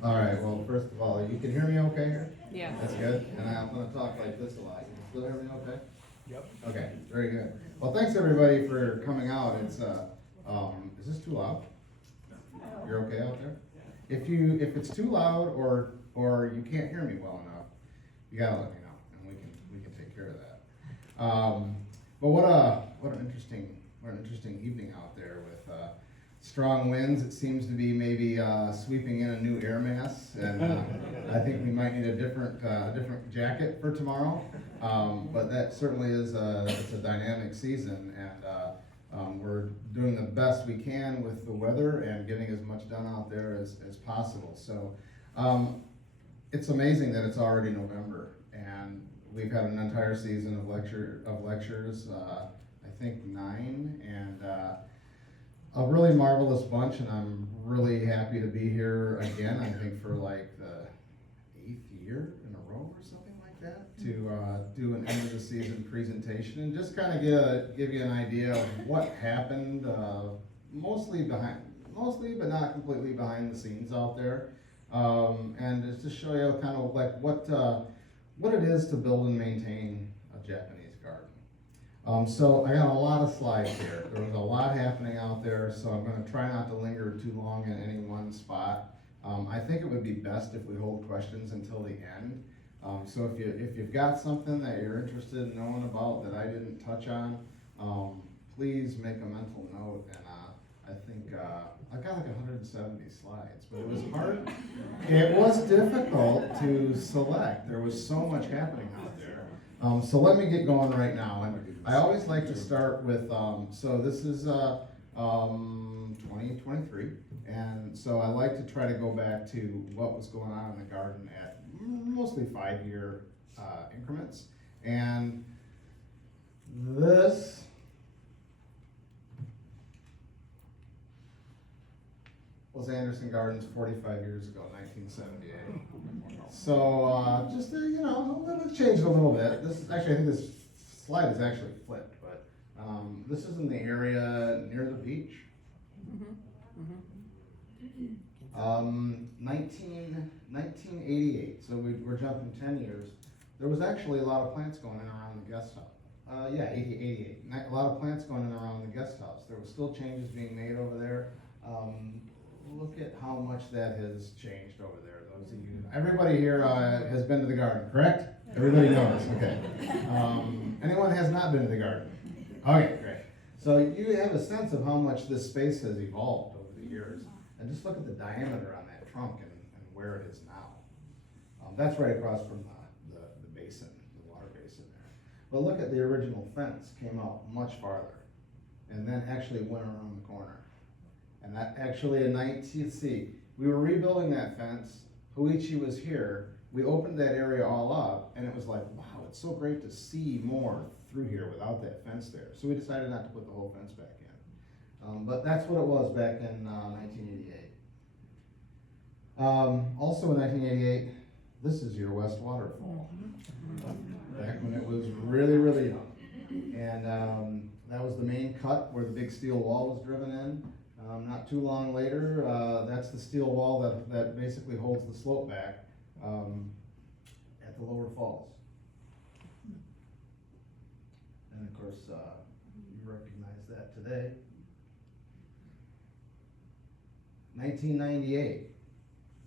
All right, well, first of all, you can hear me okay here? Yeah. That's good, and I'm gonna talk like this a lot. You can still hear me okay? Yep. Okay, very good. Well, thanks everybody for coming out. It's, is this too loud? You're okay out there? If it's too loud or you can't hear me well enough, you gotta let me know, and we can take care of that. But what an interesting evening out there with, strong winds. It seems to be maybe sweeping in a new air mass, and I think we might need a different jacket for tomorrow. But that certainly is it's a dynamic season, and we're doing the best we can with the weather and getting as much done out there as possible. So it's amazing that it's already November, and we've had an entire season of lectures. I think 9, and a really marvelous bunch, and I'm really happy to be here again. I think for like the 8th year in a row or something like that, to do an end of the season presentation and just kind of give you an idea of what happened, mostly but not completely behind the scenes out there, and just to show you kind of like what it is to build and maintain a Japanese garden. So I got a lot of slides here. There was a lot happening out there, so I'm going to try not to linger too long in any one spot. I think it would be best if we hold questions until the end. So if you've got something that you're interested in knowing about that I didn't touch on, please make a mental note. And I think I got like 170 slides, but it was hard. It was difficult to select. There was so much happening out there. So let me get going right now. And I always like to start with, so this is 2023, and so I like to try to go back to what was going on in the garden at mostly 5-year increments. And this was Anderson Gardens 45 years ago, 1978. So just it's changed a little bit. This is actually, I think this slide is actually flipped, but this is in the area near the beach. 1988, so we're jumping 10 years. There was actually a lot of plants going in around the guest house. 88. A lot of plants going in around the guest house. There were still changes being made over there. Look at how much that has changed over there. Those of you, everybody here has been to the garden, correct? Everybody knows, okay. Anyone has not been to the garden? Okay, great. So you have a sense of how much this space has evolved over the years. And just look at the diameter on that trunk and where it is now. That's right across from the basin, the water basin there. But look at the original fence, came out much farther, and then actually went around the corner. And that actually we were rebuilding that fence. Huichi was here. We opened that area all up, and it was like, wow, it's so great to see more through here without that fence there. So we decided not to put the whole fence back in. But that's what it was back in 1988. Also in 1988, this is your west waterfall. Back when it was really, really young. And that was the main cut where the big steel wall was driven in. Not too long later, that's the steel wall that basically holds the slope back at the lower falls. And of course, you recognize that today. 1998.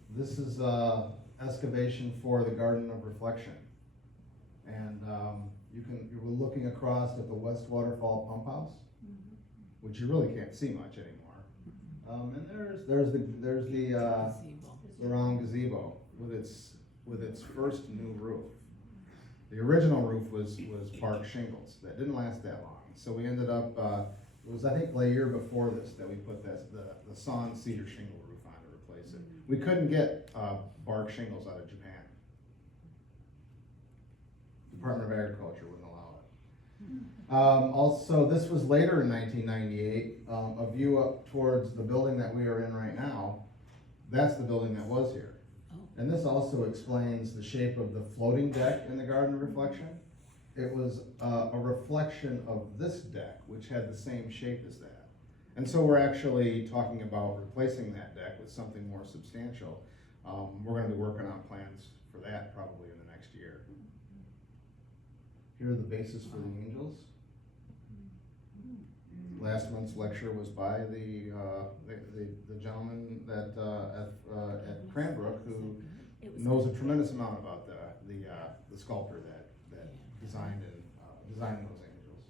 This is excavation for the Garden of Reflection. And you were looking across at the West Waterfall Pump House, which you really can't see much anymore. And there's the round gazebo with its first new roof. The original roof was bark shingles that didn't last that long. So we ended up it was I think a year before this that we put the sawn cedar shingle roof on to replace it. We couldn't get bark shingles out of Japan. Department of Agriculture wouldn't allow it. Also, this was later in 1998, a view up towards the building that we are in right now. That's the building that was here. And this also explains the shape of the floating deck in the Garden of Reflection. It was a reflection of this deck, which had the same shape as that. And so we're actually talking about replacing that deck with something more substantial. We're gonna be working on plans for that probably in the next year. Here are the bases for the angels. Last month's lecture was by the gentleman that, at Cranbrook, who knows a tremendous amount about the sculptor that designed those angels.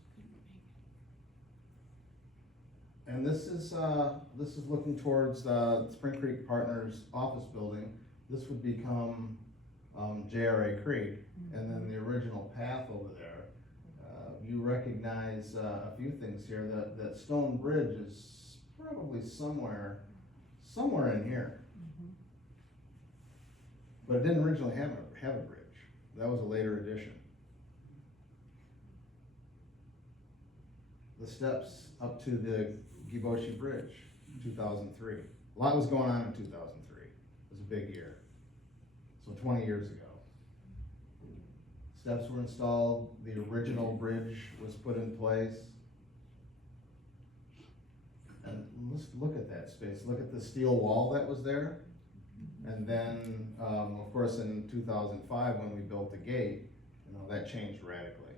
And this is looking towards Spring Creek Partners office building. This would become JRA Creek, and then the original path over there. You recognize a few things here. That stone bridge is probably somewhere in here. But it didn't originally have a bridge. That was a later addition. The steps up to the Giboshi Bridge, 2003. A lot was going on in 2003. It was a big year. So 20 years ago. Steps were installed, the original bridge was put in place. And let's look at that space. Look at the steel wall that was there. And then, of course, in 2005, when we built the gate, that changed radically.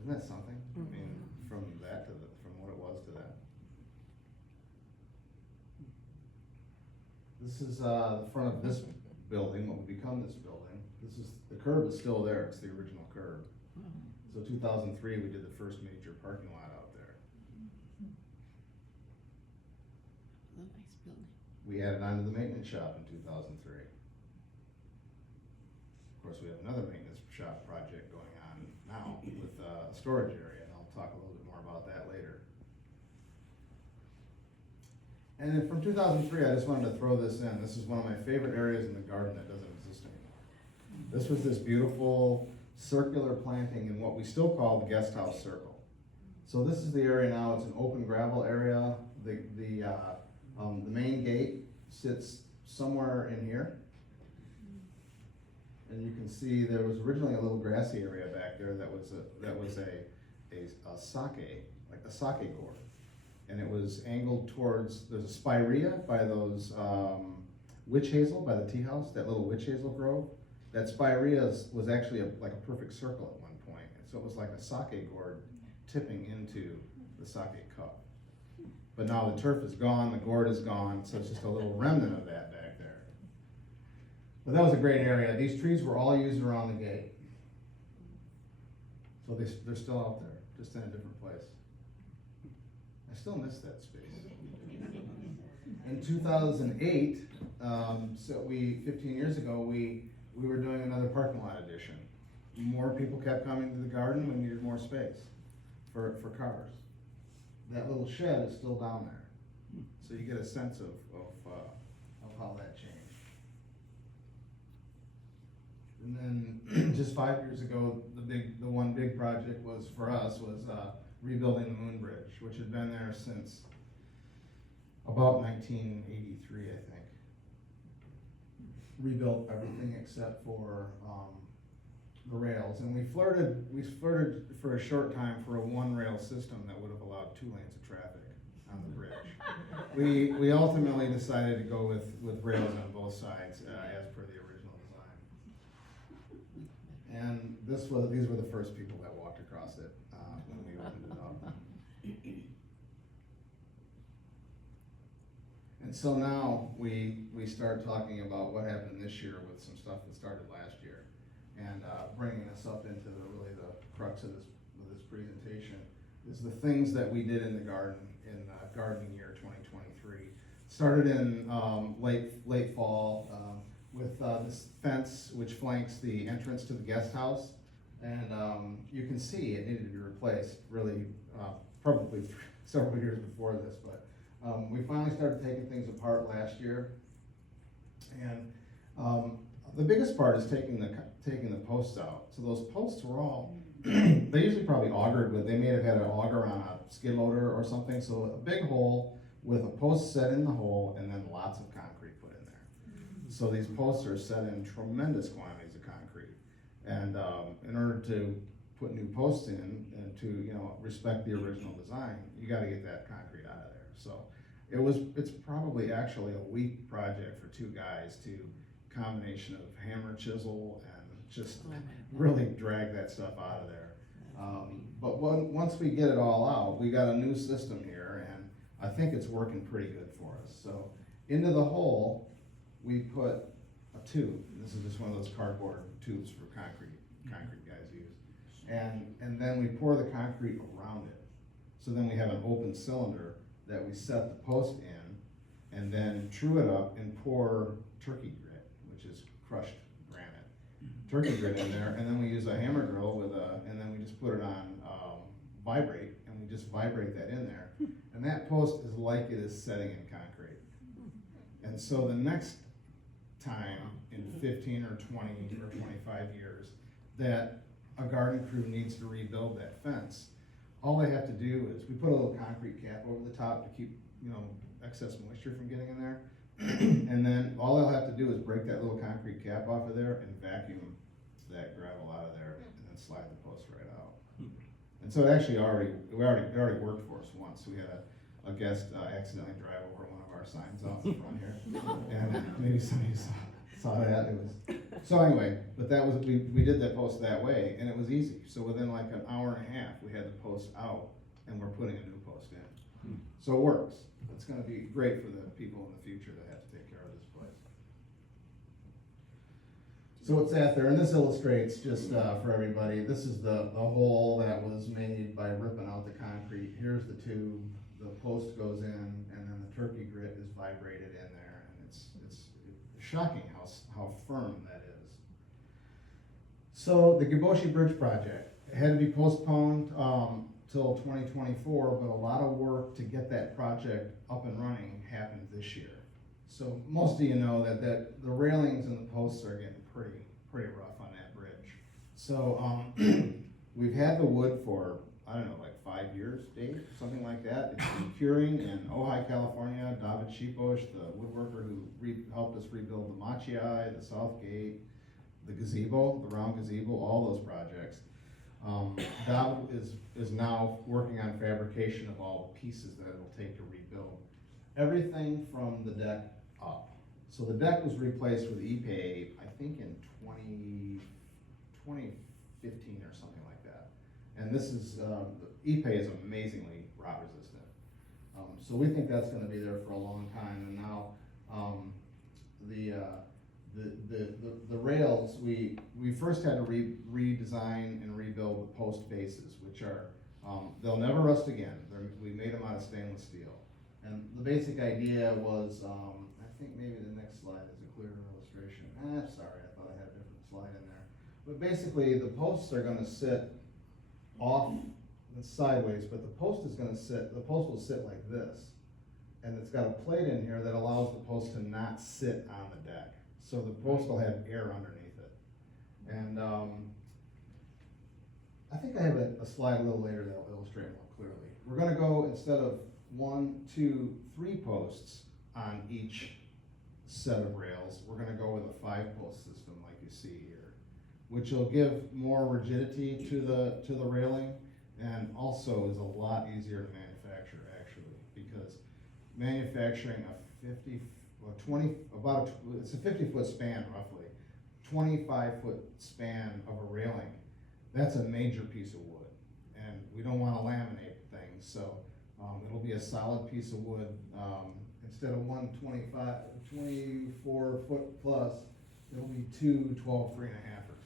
Isn't that something? I mean, from that to from what it was to that. This is the front of this building, what would become this building. The curb is still there, it's the original curb. So 2003, we did the first major parking lot out there. A nice building. We added on to the maintenance shop in 2003. Of course, we have another maintenance shop project going on now with a storage area, and I'll talk a little bit more about that later. And then from 2003, I just wanted to throw this in. This is one of my favorite areas in the garden that doesn't exist anymore. This was this beautiful circular planting in what we still call the guest house circle. So this is the area now. It's an open gravel area. The main gate sits somewhere in here. And you can see there was originally a little grassy area back there that was a sake, like a sake gourd. And it was angled towards, there's a spirea by those witch hazel, by the tea house, that little witch hazel grove. That spirea was actually like a perfect circle at one point. And so it was like a sake gourd tipping into the sake cup. But now the turf is gone, the gourd is gone, so it's just a little remnant of that back there. But that was a great area. These trees were all used around the gate. So they're still out there, just in a different place. I still miss that space. In 2008, 15 years ago, we were doing another parking lot addition. More people kept coming to the garden, we needed more space for cars. That little shed is still down there. So you get a sense of how that changed. And then just 5 years ago, the one big project was for us was rebuilding the Moon Bridge, which had been there since about 1983, I think. Rebuilt everything except for the rails, and we flirted for a short time for a one-rail system that would have allowed 2 lanes of traffic on the bridge. We ultimately decided to go with rails on both sides as per the original design. And these were the first people that walked across it when we opened it up. And so now we start talking about what happened this year with some stuff that started last year, and bringing us up into really the crux of this presentation is the things that we did in the garden in gardening year 2023. Started in late fall with this fence which flanks the entrance to the guest house, and you can see it needed to be replaced really probably several years before this, but we finally started taking things apart last year, and the biggest part is taking the posts out. So those posts were all they usually probably augured with. They may have had an auger on a skid loader or something. So a big hole with a post set in the hole, and then lots of concrete put in there. So these posts are set in tremendous quantities of concrete, and in order to put new posts in and to respect the original design, you got to get that concrete out of there. So It's probably actually a week project for two guys to combination of hammer, chisel, and just Oh my God. really drag that stuff out of there. But once we get it all out, we got a new system here, and I think it's working pretty good for us. So into the hole, we put a tube. This is just one of those cardboard tubes for concrete guys use. And then we pour the concrete around it. So then we have an open cylinder that we set the post in, and then true it up and pour turkey grit, which is crushed granite. Turkey grit in there, and then we use a hammer drill and then we just put it on vibrate, and we just vibrate that in there. And that post is like it is setting in concrete. And so the next time in 15 or 20 or 25 years that a garden crew needs to rebuild that fence, all they have to do is, we put a little concrete cap over the top to keep, excess moisture from getting in there. And then all they'll have to do is break that little concrete cap off of there and vacuum that gravel out of there, and then slide the post right out. And so it actually already worked for us once. We had a guest accidentally drive over one of our signs out in front here. And maybe somebody saw that. So anyway, but that was, we did that post that way, and it was easy. So within like an hour and a half, we had the post out, and we're putting a new post in. So it works. It's gonna be great for the people in the future that have to take care of this place. So it's at there, and this illustrates just for everybody, this is the hole that was made by ripping out the concrete. Here's the tube, the post goes in, and then the turkey grit is vibrated in there, and it's shocking how firm that is. So the Giboshi Bridge project, it had to be postponed till 2024, but a lot of work to get that project up and running happened this year. So most of you know that the railings and the posts are getting pretty rough on that bridge. So we've had the wood for, I don't know, like 5 years, Dave, something like that. It's been curing in Ojai, California. David Sheeposh, the woodworker who helped us rebuild the Machiai, the South Gate, the gazebo, the round gazebo, all those projects. David is now working on fabrication of all the pieces that it'll take to rebuild. Everything from the deck up. So the deck was replaced with EPA, I think in 2015 or something like that. And this is, EPA is amazingly rot resistant. So we think that's gonna be there for a long time. And now the rails, we first had to redesign and rebuild the post bases, which are, they'll never rust again. We made them out of stainless steel. And the basic idea was, I think maybe the next slide is a clearer illustration. Sorry, I thought I had a different slide in there. But basically, the posts are gonna sit off and sideways, but the post will sit like this. And it's got a plate in here that allows the post to not sit on the deck. So the post will have air underneath it. And I think I have a slide a little later that will illustrate more clearly. We're gonna go, instead of 1, 2, 3 posts on each set of rails, we're gonna go with a 5-post system like you see here, which will give more rigidity to the railing, and also is a lot easier to manufacture actually, because manufacturing a 50-foot span roughly, 25-foot span of a railing, that's a major piece of wood, and we don't want to laminate things, so it'll be a solid piece of wood. Instead of 24-foot plus, it'll be 2 12 3.5ers.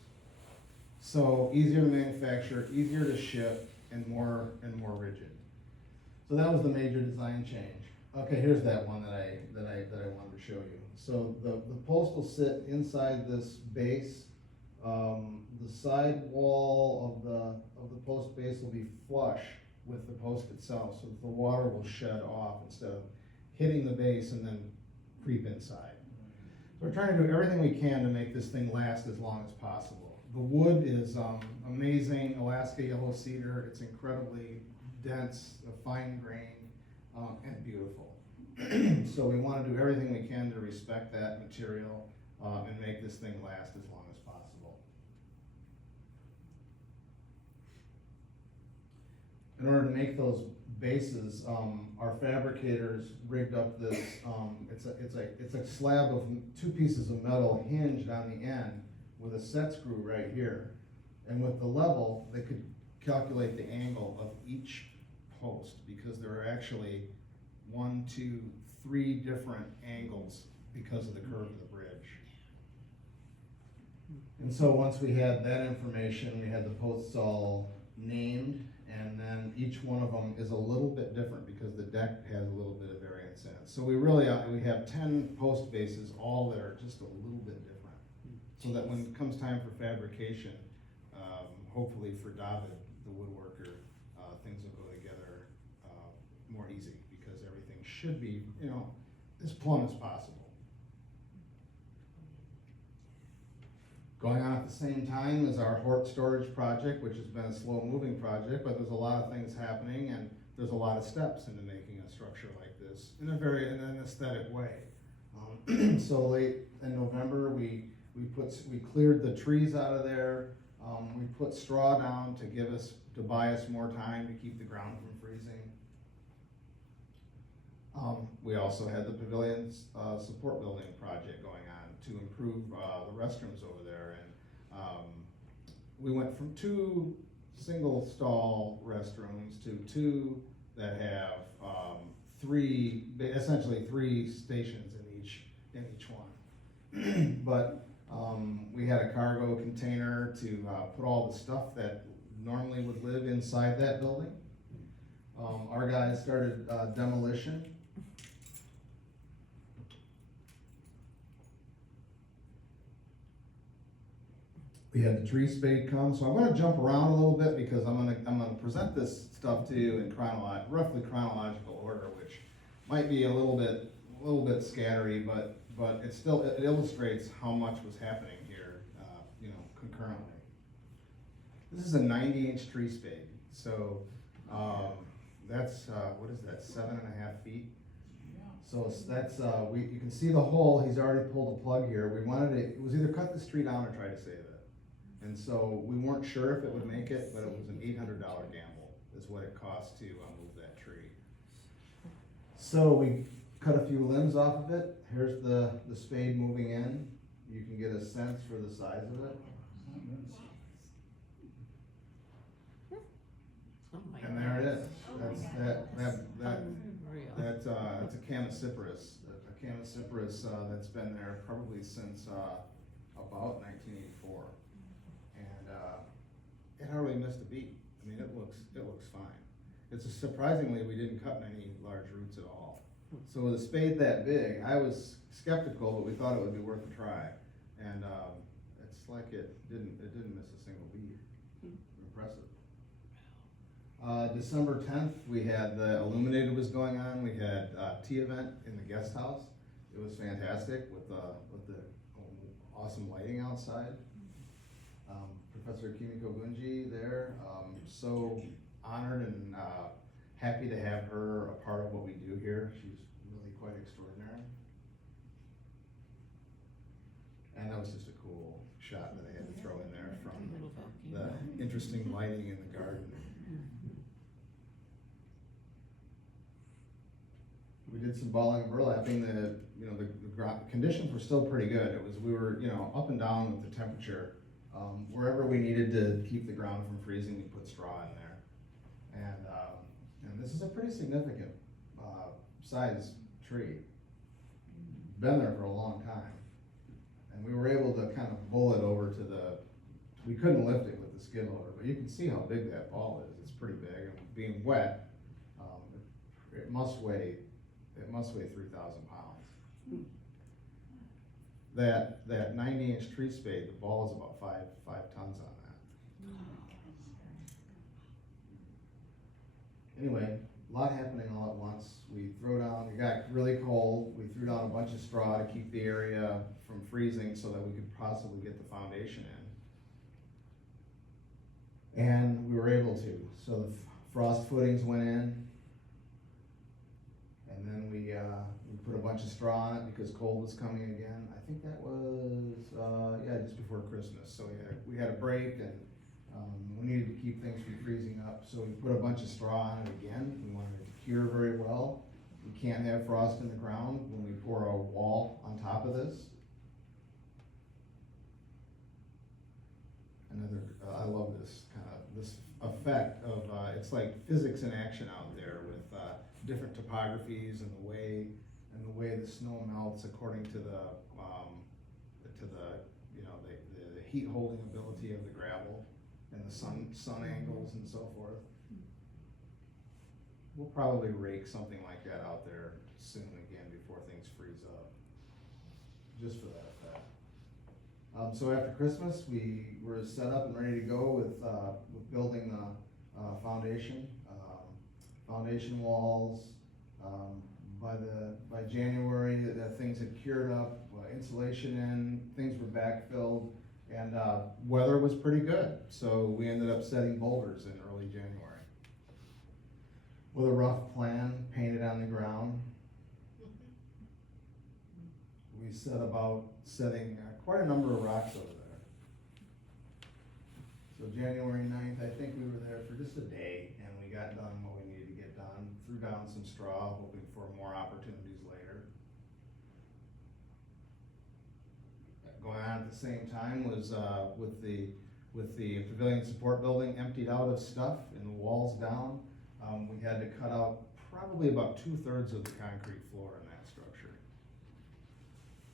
So easier to manufacture, easier to ship, and more rigid. So that was the major design change. Okay, here's that one that I wanted to show you. So the post will sit inside this base. The side wall of the post base will be flush with the post itself, so that the water will shed off instead of hitting the base and then creep inside. So we're trying to do everything we can to make this thing last as long as possible. The wood is amazing, Alaska yellow cedar. It's incredibly dense, fine grained, and beautiful. So we want to do everything we can to respect that material and make this thing last as long as possible. In order to make those bases, our fabricators rigged up this, it's a slab of 2 pieces of metal hinged on the end with a set screw right here. And with the level, they could calculate the angle of each post, because there are actually 1, 2, 3 different angles because of the curve of the bridge. And so once we had that information, we had the posts all named, and then each one of them is a little bit different because the deck has a little bit of variance in it. So we really, we have 10 post bases, all that are just a little bit different. So that when it comes time for fabrication, hopefully for David, the woodworker, things will go together more easy, because everything should be, as plumb as possible. Going on at the same time is our hort storage project, which has been a slow-moving project, but there's a lot of things happening, and there's a lot of steps into making a structure like this in an aesthetic way. So late in November, we cleared the trees out of there. We put straw down to buy us more time to keep the ground from freezing. We also had the pavilion's support building project going on to improve the restrooms over there, and we went from 2 single stall restrooms to 2 that have essentially 3 stations in each one. But we had a cargo container to put all the stuff that normally would live inside that building. Our guys started demolition. We had the tree spade come, so I'm going to jump around a little bit because I'm going to present this stuff to you in roughly chronological order, which might be a little bit scattery, but it illustrates how much was happening here, concurrently. This is a 90-inch tree spade, so that's what is that, 7.5 feet? So that's you can see the hole. He's already pulled the plug here. It was either cut this tree down or try to save it. And so we weren't sure if it would make it, but it was an $800 gamble is what it cost to move that tree. So we cut a few limbs off of it. Here's the spade moving in. You can get a sense for the size of it. Oh my And there it is. Unreal. That's a Camocypris. A Camocypris that's been there probably since about 1984. And it hardly missed a beat. I mean, it looks fine. It's surprisingly, we didn't cut many large roots at all. So with a spade that big, I was skeptical, but we thought it would be worth a try. And it's like it didn't miss a single beat. Impressive. December 10th, we had the Illuminated was going on. We had a tea event in the guest house. It was fantastic with the awesome lighting outside. Professor Kimiko Gunji there, so honored and happy to have her a part of what we do here. She's really quite extraordinary. And that was just a cool shot that I had to throw in there from the interesting lighting in the garden. We did some balling and burlapping. The conditions were still pretty good. We were up and down with the temperature. Wherever we needed to keep the ground from freezing, we put straw in there. And this is a pretty significant size tree. Been there for a long time. And we were able to kind of bull it over we couldn't lift it with the skid loader, but you can see how big that ball is. It's pretty big, and being wet, it must weigh 3,000 pounds. That 90-inch tree spade, the ball is about five tons on that. Anyway, a lot happening all at once. It got really cold. We threw down a bunch of straw to keep the area from freezing so that we could possibly get the foundation in. And we were able to. So the frost footings went in. And then we put a bunch of straw on it because cold was coming again. I think that was, just before Christmas. So we had a break, and We needed to keep things from freezing up, so we put a bunch of straw on it again. We wanted it to cure very well. We can't have frost in the ground when we pour a wall on top of this. I love this this effect of, it's like physics in action out there with different topographies and the way the snow melts according to the heat holding ability of the gravel and the sun angles and so forth. We'll probably rake something like that out there soon again before things freeze up, just for that effect. So after Christmas, we were set up and ready to go with building the foundation, foundation walls. By January, things had cured up, insulation in, things were backfilled, and weather was pretty good. So we ended up setting boulders in early January with a rough plan painted on the ground. We set about setting quite a number of rocks over there. So January 9th, I think we were there for just a day, and we got done what we needed to get done. Threw down some straw, hoping for more opportunities later. Going on at the same time was with the pavilion support building emptied out of stuff and the walls down. We had to cut out probably about 2/3 of the concrete floor in that structure.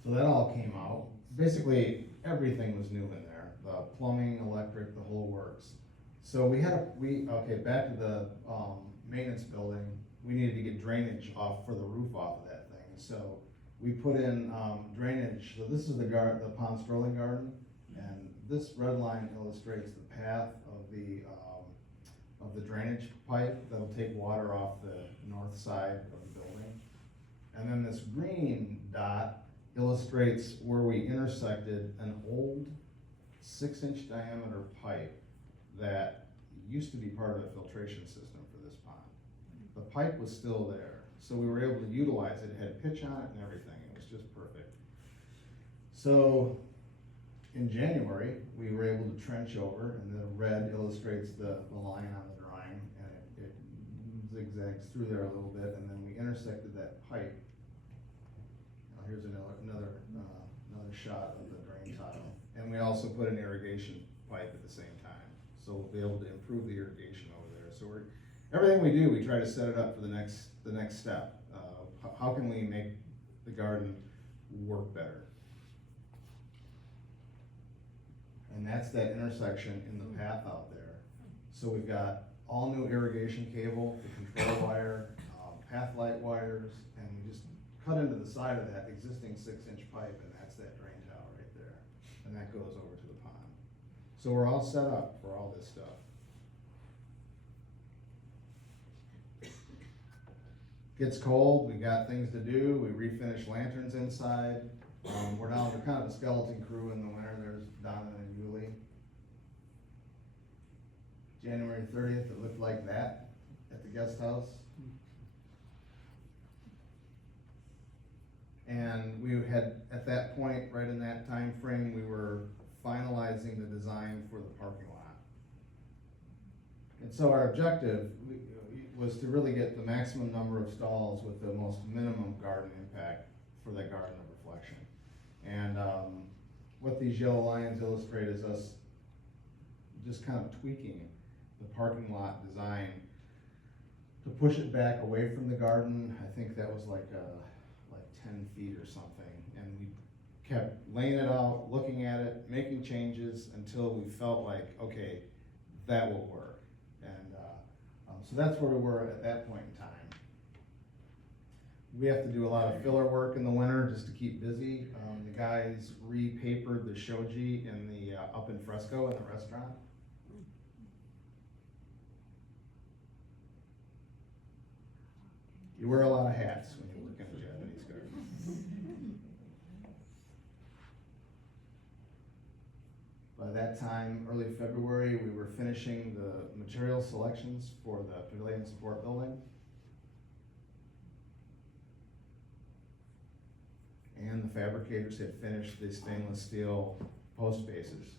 So that all came out. Basically, everything was new in there. The plumbing, electric, the whole works. So back to the maintenance building, we needed to get drainage off for the roof off of that thing. So we put in drainage. So this is the Pond Strolling Garden, and this red line illustrates the path of the drainage pipe that'll take water off the north side of the building. And then this green dot illustrates where we intersected an old 6-inch diameter pipe that used to be part of the filtration system for this pond. The pipe was still there, so we were able to utilize it. It had pitch on it and everything. It was just perfect. So in January, we were able to trench over, and the red illustrates the line on the drawing, and it zigzags through there a little bit, and then we intersected that pipe. Now here's another shot of the drain tile, and we also put an irrigation pipe at the same time, so we'll be able to improve the irrigation over there. So everything we do, we try to set it up for the next step. How can we make the garden work better? And that's that intersection in the path out there. So we've got all new irrigation cable, the control wire, path light wires, and we just cut into the side of that existing 6-inch pipe, and that's that drain tile right there. And that goes over to the pond. So we're all set up for all this stuff. Gets cold, we got things to do, we refinish lanterns inside. We're kind of a skeleton crew in the winter. There's Donna and Yuli. January 30th, it looked like that at the guest house. And we had, at that point, right in that time frame, we were finalizing the design for the parking lot. And so our objective was to really get the maximum number of stalls with the most minimum garden impact for that garden of reflection. And what these yellow lines illustrate is us just kind of tweaking the parking lot design to push it back away from the garden. I think that was like 10 feet or something. And we kept laying it out, looking at it, making changes until we felt like, okay, that will work. And so that's where we were at that point in time. We have to do a lot of filler work in the winter just to keep busy. The guys repapered the shoji in the up in fresco in the restaurant. You wear a lot of hats when you work in a Japanese garden. By that time, early February, we were finishing the material selections for the pavilion support building. And the fabricators had finished the stainless steel post bases.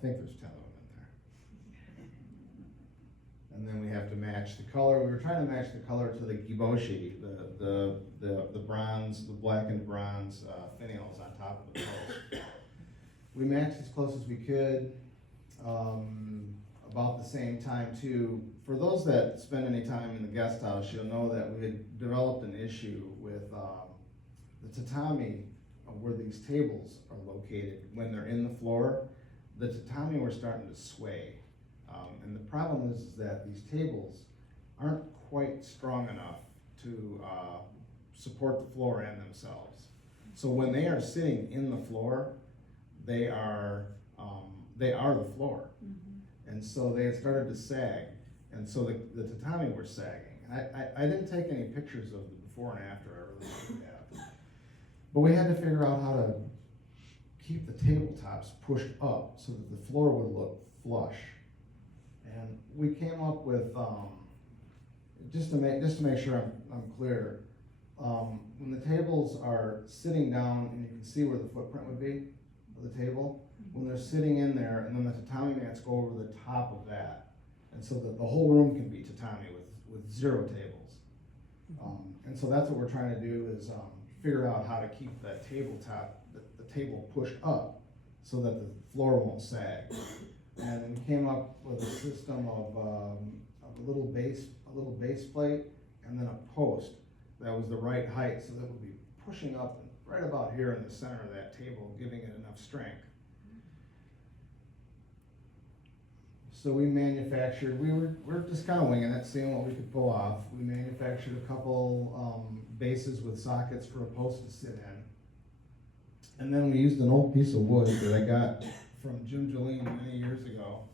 think there's 10 of them in there. And then we have to match the color. We were trying to match the color to the giboshi, the bronze, the blackened bronze finials on top of the post. We matched as close as we could. About the same time too, for those that spend any time in the guest house, you'll know that we had developed an issue with the tatami where these tables are located. When they're in the floor, the tatami were starting to sway. And the problem is that these tables aren't quite strong enough to support the floor and themselves. So when they are sitting in the floor, they are the floor. And so they had started to sag, and so the tatami were sagging. And I didn't take any pictures of the before and after, I really should have. But we had to figure out how to keep the tabletops pushed up so that the floor would look flush. And we came up with, just to make sure I'm clear, when the tables are sitting down and you can see where the footprint would be of the table, when they're sitting in there, and then the tatami mats go over the top of that, and so that the whole room can be tatami with 0 tables. And so that's what we're trying to do is figure out how to keep that tabletop, the table pushed up, so that the floor won't sag. And we came up with a system of a little base plate, and then a post that was the right height, so that it would be pushing up right about here in the center of that table, giving it enough strength. So we manufactured, we're just kind of winging it, seeing what we could pull off. We manufactured a couple bases with sockets for a post to sit in. And then we used an old piece of wood that I got from Jim Jolene many years ago.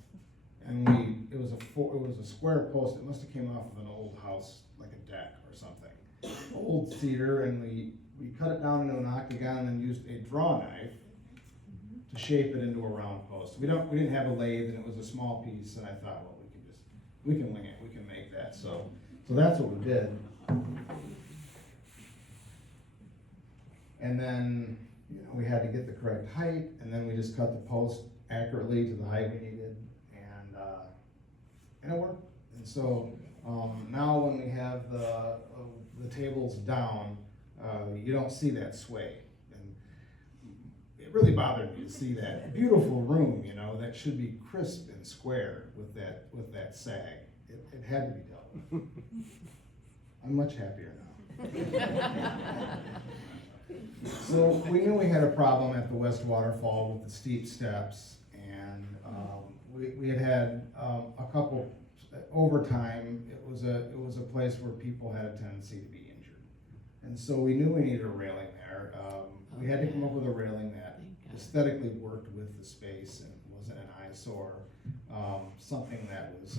And it was a square post. It must have came off of an old house, like a deck or something. Old cedar, and we cut it down into an octagon and then used a draw knife to shape it into a round post. We didn't have a lathe, and it was a small piece, and I thought, well, we can wing it, we can make that. So that's what we did. And then, we had to get the correct height, and then we just cut the post accurately to the height we needed, and it worked. And so now when we have the tables down, you don't see that sway. It really bothered me to see that beautiful room, that should be crisp and square with that sag. It had to be done. I'm much happier now. So we knew we had a problem at the west waterfall with the steep steps, and we had a couple. Over time, it was a place where people had a tendency to be injured, and so we knew we needed a railing there. We had to come up with a railing that aesthetically worked with the space and wasn't an eyesore. Something that was,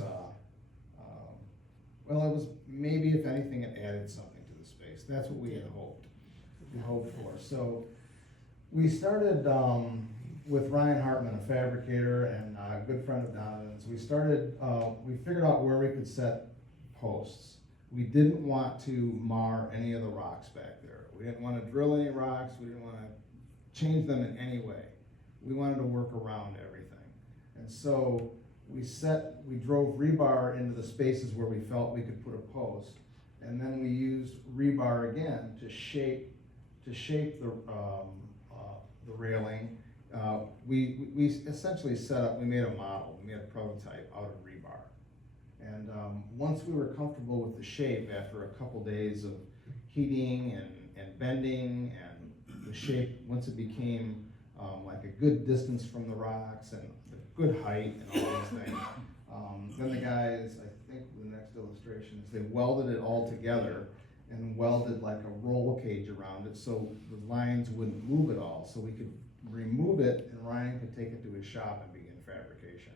it was maybe, if anything, it added something to the space. That's what we had hoped. We hoped for. So we started with Ryan Hartman, a fabricator and a good friend of Donovan's. We figured out where we could set posts. We didn't want to mar any of the rocks back there. We didn't want to drill any rocks. We didn't want to change them in any way. We wanted to work around everything. And so we drove rebar into the spaces where we felt we could put a post, and then we used rebar again to shape the railing. We essentially we made a model, we made a prototype out of rebar. And once we were comfortable with the shape, after a couple days of heating and bending, and the shape, once it became like a good distance from the rocks and a good height and all these things, then the guys, I think the next illustration is they welded it all together and welded like a roll cage around it so the lines wouldn't move at all, so we could remove it and Ryan could take it to his shop and begin fabrication.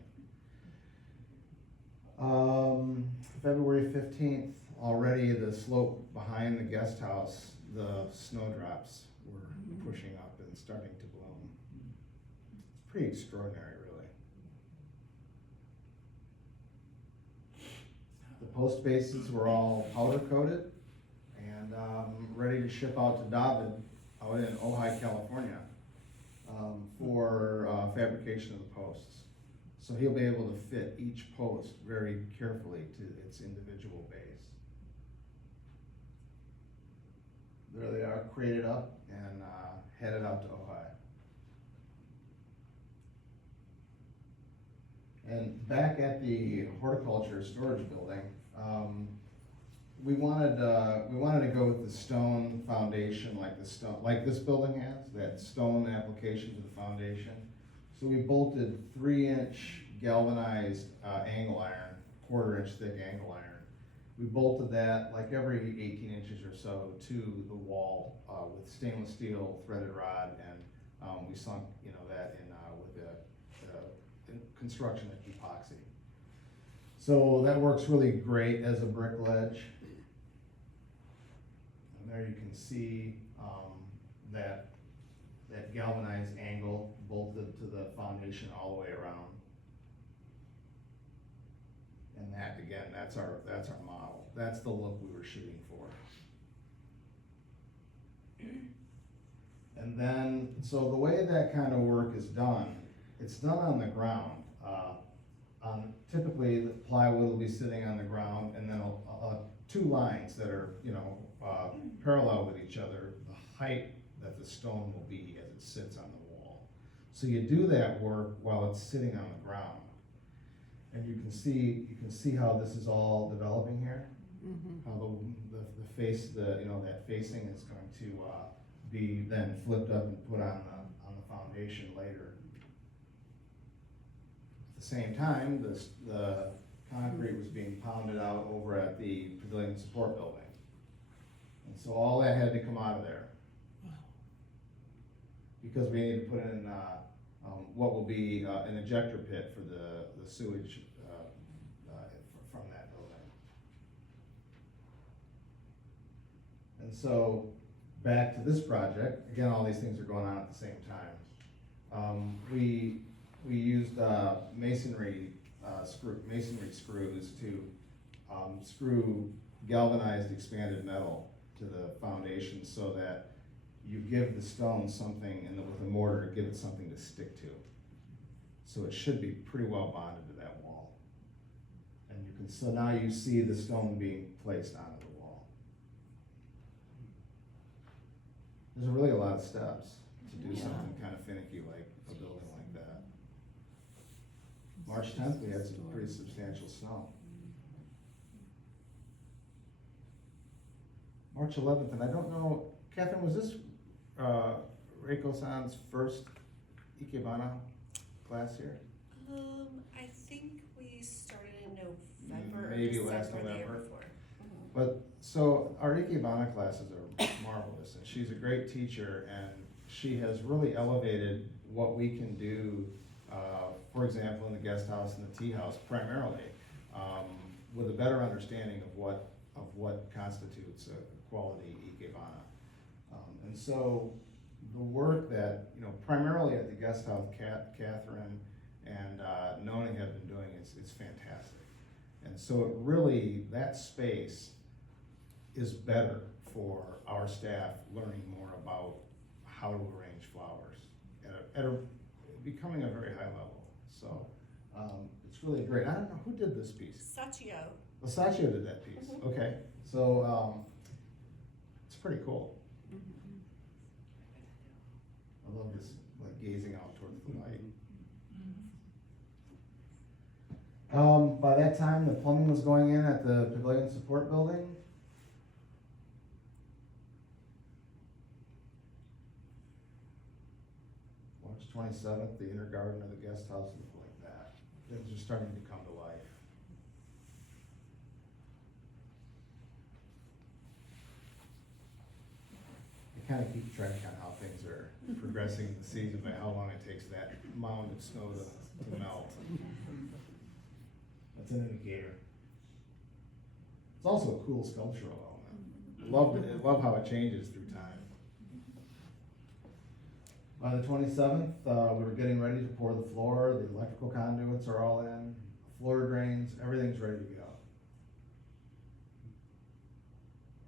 February 15th, already the slope behind the guest house, the snowdrops were pushing up and starting to bloom. It's pretty extraordinary, really. The post bases were all powder coated and ready to ship out to David out in Ojai, California, for fabrication of the posts. So he'll be able to fit each post very carefully to its individual base. There they are, crated up and headed out to Ojai. And back at the horticulture storage building, we wanted to go with the stone foundation, like this building has, that stone application to the foundation. So we bolted 3-inch galvanized angle iron, 1/4-inch thick angle iron. We bolted that like every 18 inches or so to the wall with stainless steel threaded rod, and we sunk that in with a construction epoxy. So that works really great as a brick ledge. And there you can see that galvanized angle bolted to the foundation all the way around. And that, again, that's our model. That's the look we were shooting for. And then, so the way that kind of work is done, it's done on the ground. Typically, the plywood will be sitting on the ground, and then 2 lines that are, parallel with each other, the height that the stone will be as it sits on the wall. So you do that work while it's sitting on the ground. And you can see how this is all developing here. Mm-hmm. How the face, that facing is going to be then flipped up and put on the foundation later. At the same time, the concrete was being pounded out over at the Pavilion Support Building. And so all that had to come out of there. Wow. Because we need to put in what will be an ejector pit for the sewage from that building. And so back to this project, again, all these things are going on at the same time. We used masonry screws to screw galvanized expanded metal to the foundation so that you give the stone something with a mortar to give it something to stick to. So it should be pretty well bonded to that wall. And so now you see the stone being placed onto the wall. There's really a lot of steps to do something kind of finicky like a building like that. March 10th, we had some pretty substantial snow. March 11th, and I don't know, Catherine, was this Reiko-san's first Ikebana class here? I think we started in November. Maybe or last December the year November. before. But, so our Ikebana classes are marvelous, and she's a great teacher, and she has really elevated what we can do, for example, in the guest house and the tea house primarily, with a better understanding of what constitutes a quality Ikebana. And so the work that, primarily at the guest house, Catherine and Noni have been doing is fantastic. And so it really, that space is better for our staff learning more about how to arrange flowers at becoming a very high level. So it's really great. I don't know, who did this piece? Sachio. Well, Sachio did that piece. Mm-hmm. Okay, so it's pretty cool. I love this, like gazing out towards the light. By that time, the plumbing was going in at the Pavilion Support Building. March 27th, the inner garden of the guest house looked like that. Things are starting to come to life. I kind of keep track on how things are progressing in the season by how long it takes that mound of snow to melt. That's an indicator. It's also a cool sculptural element. I love how it changes through time. By the 27th, we were getting ready to pour the floor. The electrical conduits are all in, floor drains, everything's ready to go.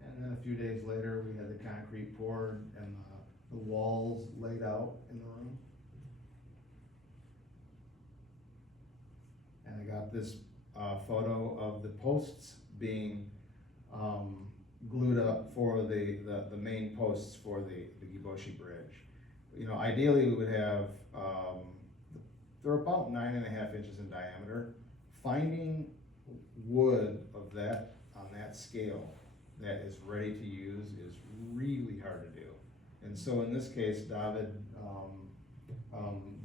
And then a few days later, we had the concrete poured and the walls laid out in the room. And I got this photo of the posts being glued up for the main posts for the Giboshi Bridge. You know, ideally we would have, they're about 9.5 inches in diameter. Finding wood of that, on that scale, that is ready to use is really hard to do. And so in this case, David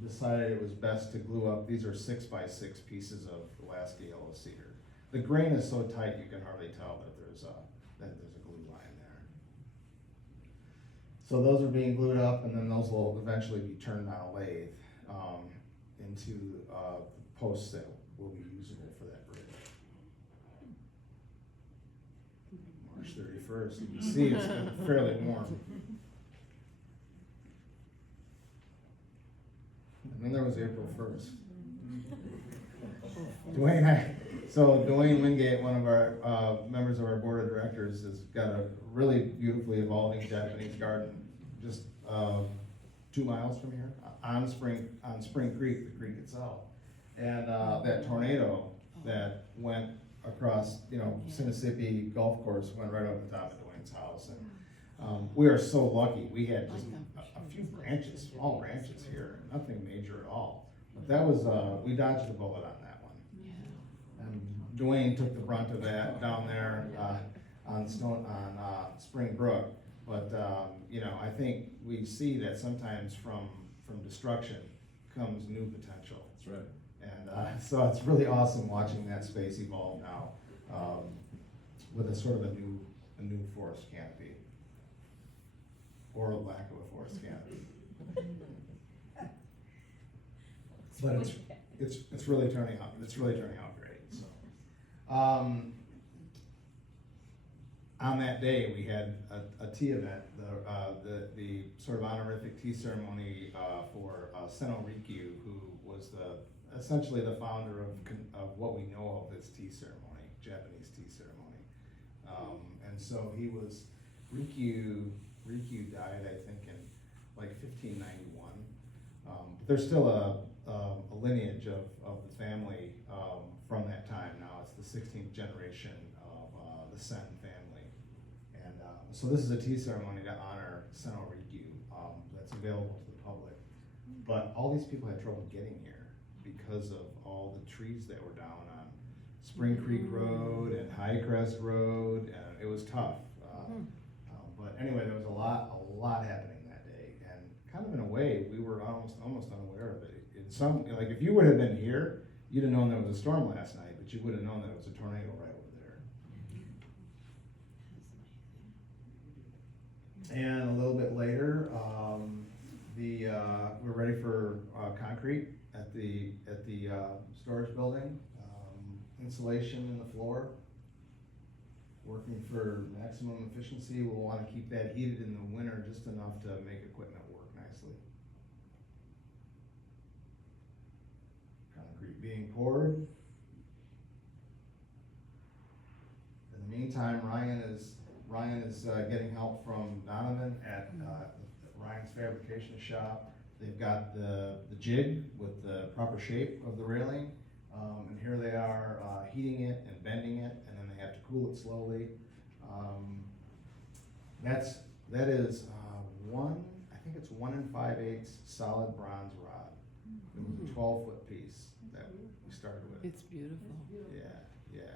decided it was best to glue up, these are 6x6 pieces of Alaska yellow cedar. The grain is so tight you can hardly tell that there's a glue line there. So those are being glued up, and then those will eventually be turned on a lathe into posts that will be usable for that bridge. March 31st, you can see it's been fairly warm. And then there was April 1st. Dwayne Wingate, one of our members of our board of directors, has got a really beautifully evolving Japanese garden just 2 miles from here on Spring Creek, the creek itself. And that tornado that went across, Sinisippi Golf Course went right over the top of Dwayne's house. And we are so lucky. We had just a few branches, small branches here, nothing major at all. But that was, we dodged the bullet on that one. And Dwayne took the brunt of that down there on Spring Brook. But, I think we see that sometimes from destruction comes new potential. That's right. And so it's really awesome watching that space evolve now with a sort of a new forest canopy, or a lack of a forest canopy. But it's really turning out great. So on that day we had a tea event, the sort of honorific tea ceremony for Seno Rikyu, who was essentially the founder of what we know of as tea ceremony, Japanese tea ceremony. And so he was, Rikyu died, I think, in like 1591. But there's still a lineage of the family from that time. Now it's the 16th generation of the Sen family. And so this is a tea ceremony to honor Seno Rikyu that's available to the public. But all these people had trouble getting here because of all the trees that were down on Spring Creek Road and High Crest Road, and it was tough. But anyway, there was a lot happening that day, and kind of in a way, we were almost unaware of it. In some, like if you would have been here, you'd have known there was a storm last night, but you would have known that it was a tornado right over there. And a little bit later, we're ready for concrete at the storage building, insulation in the floor. Working for maximum efficiency, we'll want to keep that heated in the winter just enough to make equipment work nicely. Concrete being poured. In the meantime, Ryan is getting help from Donovan at Ryan's fabrication shop. They've got the jig with the proper shape of the railing. And here they are heating it and bending it, and then they have to cool it slowly. That is I think it's 1 5/8 solid bronze rod. It was a 12-foot piece that we started with. It's beautiful. Yeah.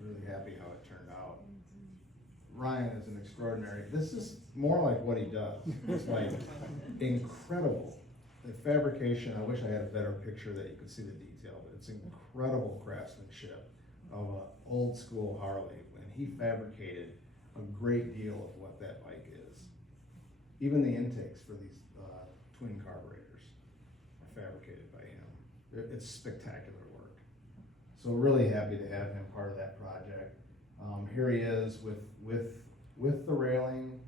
Really happy how it turned out. Ryan is an extraordinary, this is more like what he does. It's like incredible. The fabrication, I wish I had a better picture that you could see the detail, but it's incredible craftsmanship of an old school Harley, and he fabricated a great deal of what that bike is. Even the intakes for these twin carburetors are fabricated by him. It's spectacular work. So really happy to have him part of that project. Here he is with the railing,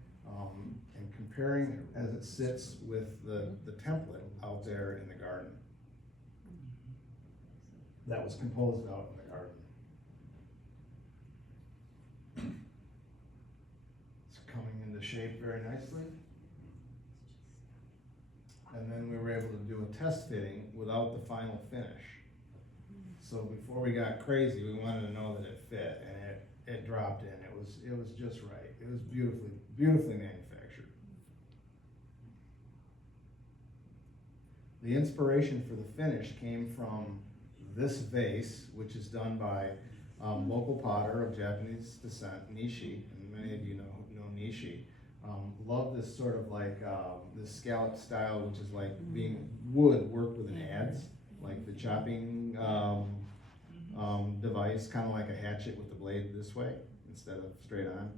and comparing as it sits with the template out there in the garden. That was composed out in the garden. It's coming into shape very nicely. And then we were able to do a test fitting without the final finish. So before we got crazy, we wanted to know that it fit, and it dropped in. It was just right. It was beautifully manufactured. The inspiration for the finish came from this vase, which is done by local potter of Japanese descent, Nishi, and many of you know Nishi. Love this sort of like this scallop style, which is like being wood worked with an adze, like the chopping device, kind of like a hatchet with the blade this way instead of straight on.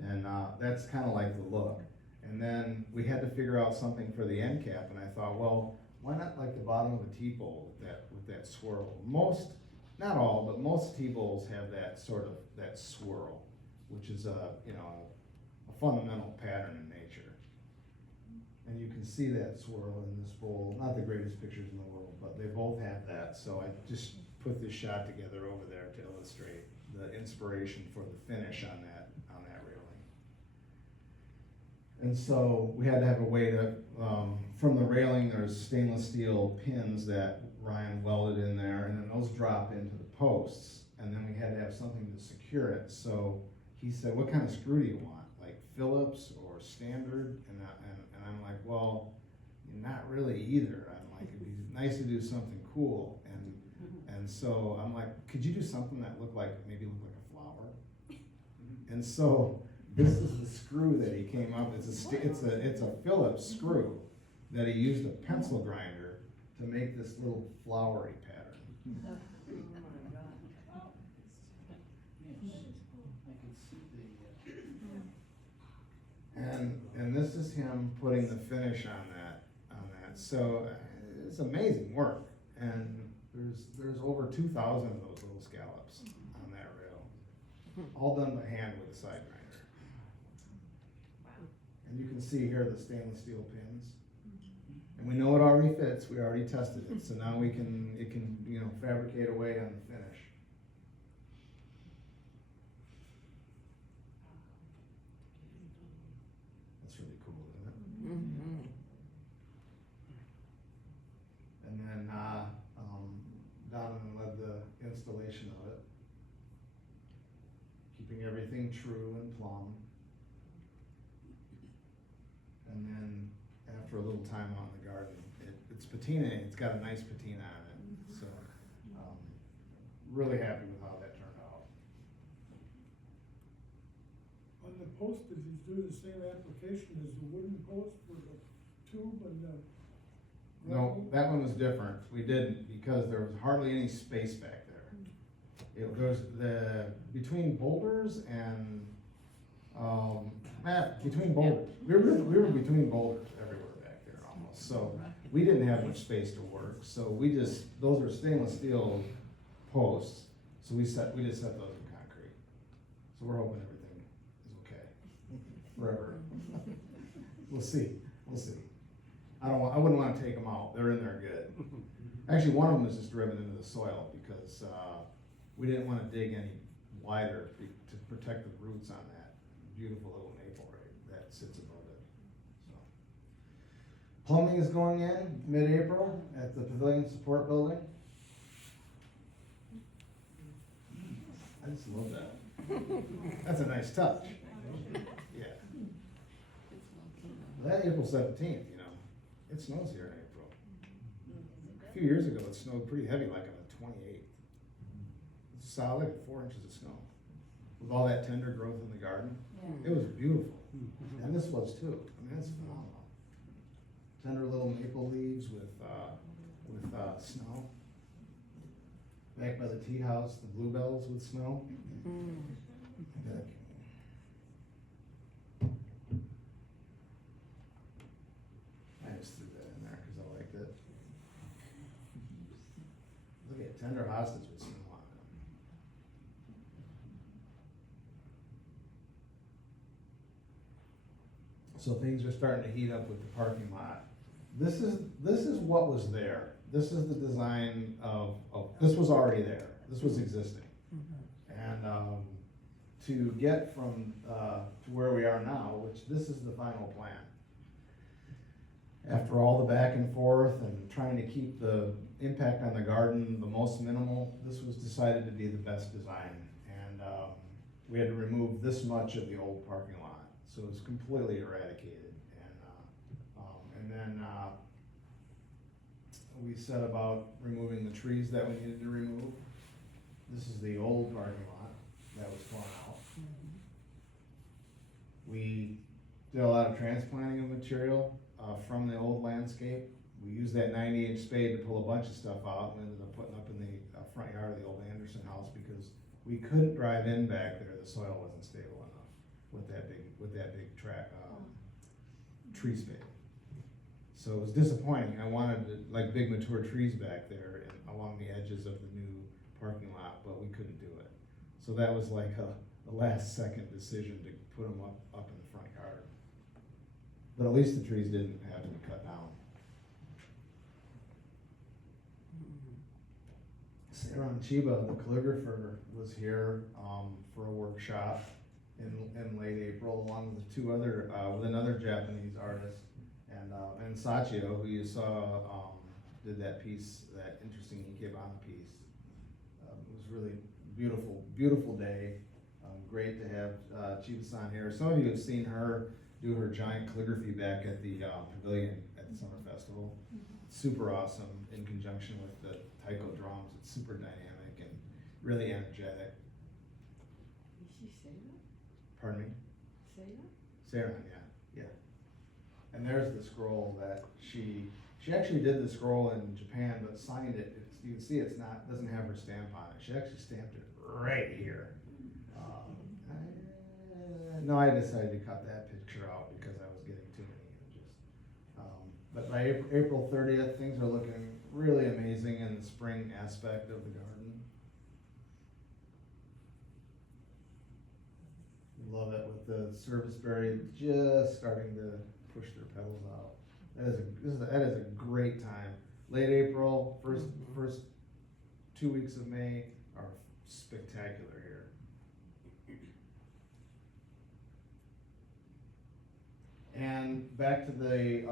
And that's kind of like the look. And then we had to figure out something for the end cap, and I thought, well, why not like the bottom of a tea bowl with that swirl? Not all, but most tea bowls have that sort of that swirl, which is a fundamental pattern in nature. And you can see that swirl in this bowl. Not the greatest pictures in the world, but they both have that. So I just put this shot together over there to illustrate the inspiration for the finish on that railing. And so we had to have a way to, from the railing, there's stainless steel pins that Ryan welded in there, and then those drop into the posts, and then we had to have something to secure it. So he said, what kind of screw do you want? Like Phillips or standard? And I'm like, well, not really either. I'm like, it'd be nice to do something cool. And so I'm like, could you do something that looked like a flower? And so this is the screw that he came up. It's a Phillips screw that he used a pencil grinder to make this little flowery pattern. And this is him putting the finish on that. So it's amazing work. And there's over 2,000 of those little scallops on that rail, all done by hand with a side grinder. And you can see here the stainless steel pins. And we know it already fits. We already tested it. So now it can fabricate away on the finish. That's really cool, isn't it? Mm-hmm. And then Donovan led the installation of it, keeping everything true and plumb. And then after a little time out in the garden, it's patina. It's got a nice patina on it. So really happy with how that turned out. On the post, did you do the same application as the wooden post with the tube and the? No, that one was different. We didn't, because there was hardly any space back there. It goes between boulders and between boulders. We were between boulders everywhere back there almost. So we didn't have much space to work. So those are stainless steel posts. So we just set those in concrete. So we're hoping everything is okay forever. We'll see. I wouldn't want to take them out. They're in there good. Actually, one of them is just driven into the soil because we didn't want to dig any wider to protect the roots on that beautiful little maple that sits above it. So, plumbing is going in mid-April at the Pavilion Support Building. I just love that. That's a nice touch. Yeah. That April 17th, it snows here in April. A few years ago, it snowed pretty heavy, like on the 28th. It's solid, 4 inches of snow. With all that tender growth in the garden, it was beautiful. And this was too. I mean, it's phenomenal. Tender little maple leaves with snow. Back by the tea house, the bluebells with snow. Yeah. I just threw that in there because I liked it. Look at tender hostas with snow on them. So things are starting to heat up with the parking lot. This is what was there. This is the design of this was already there. This was existing. And to get from to where we are now, which this is the final plan. after all the back and forth and trying to keep the impact on the garden the most minimal, this was decided to be the best design. And we had to remove this much of the old parking lot, so it was completely eradicated. And then we set about removing the trees that we needed to remove. This is the old parking lot that was torn out. We did a lot of transplanting of material from the old landscape. We used that 90-inch spade to pull a bunch of stuff out and ended up putting up in the front yard of the old Anderson house because we couldn't drive in back there. The soil wasn't stable enough with that big tree spade. So it was disappointing. I wanted like big mature trees back there and along the edges of the new parking lot, but we couldn't do it. So that was like a last second decision to put them up in the front yard. But at least the trees didn't have to be cut down. Saran Chiba, the calligrapher, was here for a workshop in late April, along with with another Japanese artist, and Sachio, who you saw did that piece, that interesting ikebana piece. It was really beautiful day. Great to have Chiba-san here. Some of you have seen her do her giant calligraphy back at the pavilion at the Summer Festival. Super awesome in conjunction with the taiko drums. It's super dynamic and really energetic. Did she say that? Pardon me? Say that? Sarah, yeah. And there's the scroll that she actually did the scroll in Japan, but signed it. You can see doesn't have her stamp on it. She actually stamped it right here. No, I decided to cut that picture out because I was getting too many images. But by April 30th, things are looking really amazing in the spring aspect of the garden. Love it with the serviceberry just starting to push their petals out. That is a great time. Late April, first 2 weeks of May are spectacular here. And back to the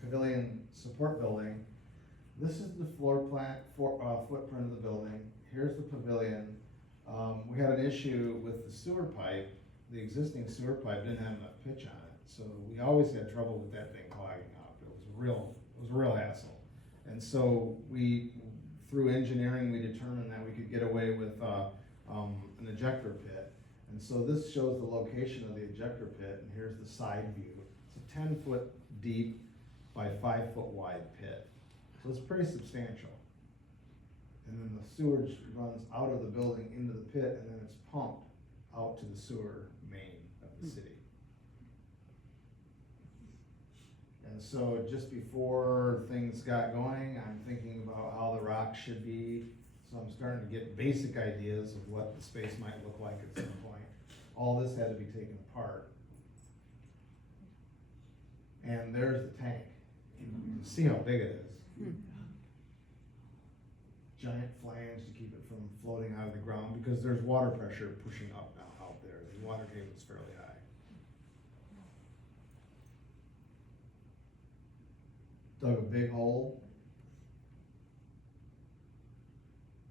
pavilion support building. This is the floor plan footprint of the building. Here's the pavilion. We had an issue with the sewer pipe. The existing sewer pipe didn't have enough pitch on it, so we always had trouble with that thing clogging up. It was a real hassle. And so through engineering, we determined that we could get away with an ejector pit. And so this shows the location of the ejector pit, and here's the side view. It's a 10-foot deep by 5-foot wide pit. So it's pretty substantial. And then the sewage runs out of the building into the pit, and then it's pumped out to the sewer main of the city. And so just before things got going, I'm thinking about how the rock should be. So I'm starting to get basic ideas of what the space might look like at some point. All this had to be taken apart. And there's the tank. You can see how big it is. Giant flange to keep it from floating out of the ground because there's water pressure pushing up now out there. The water table is fairly high. Dug a big hole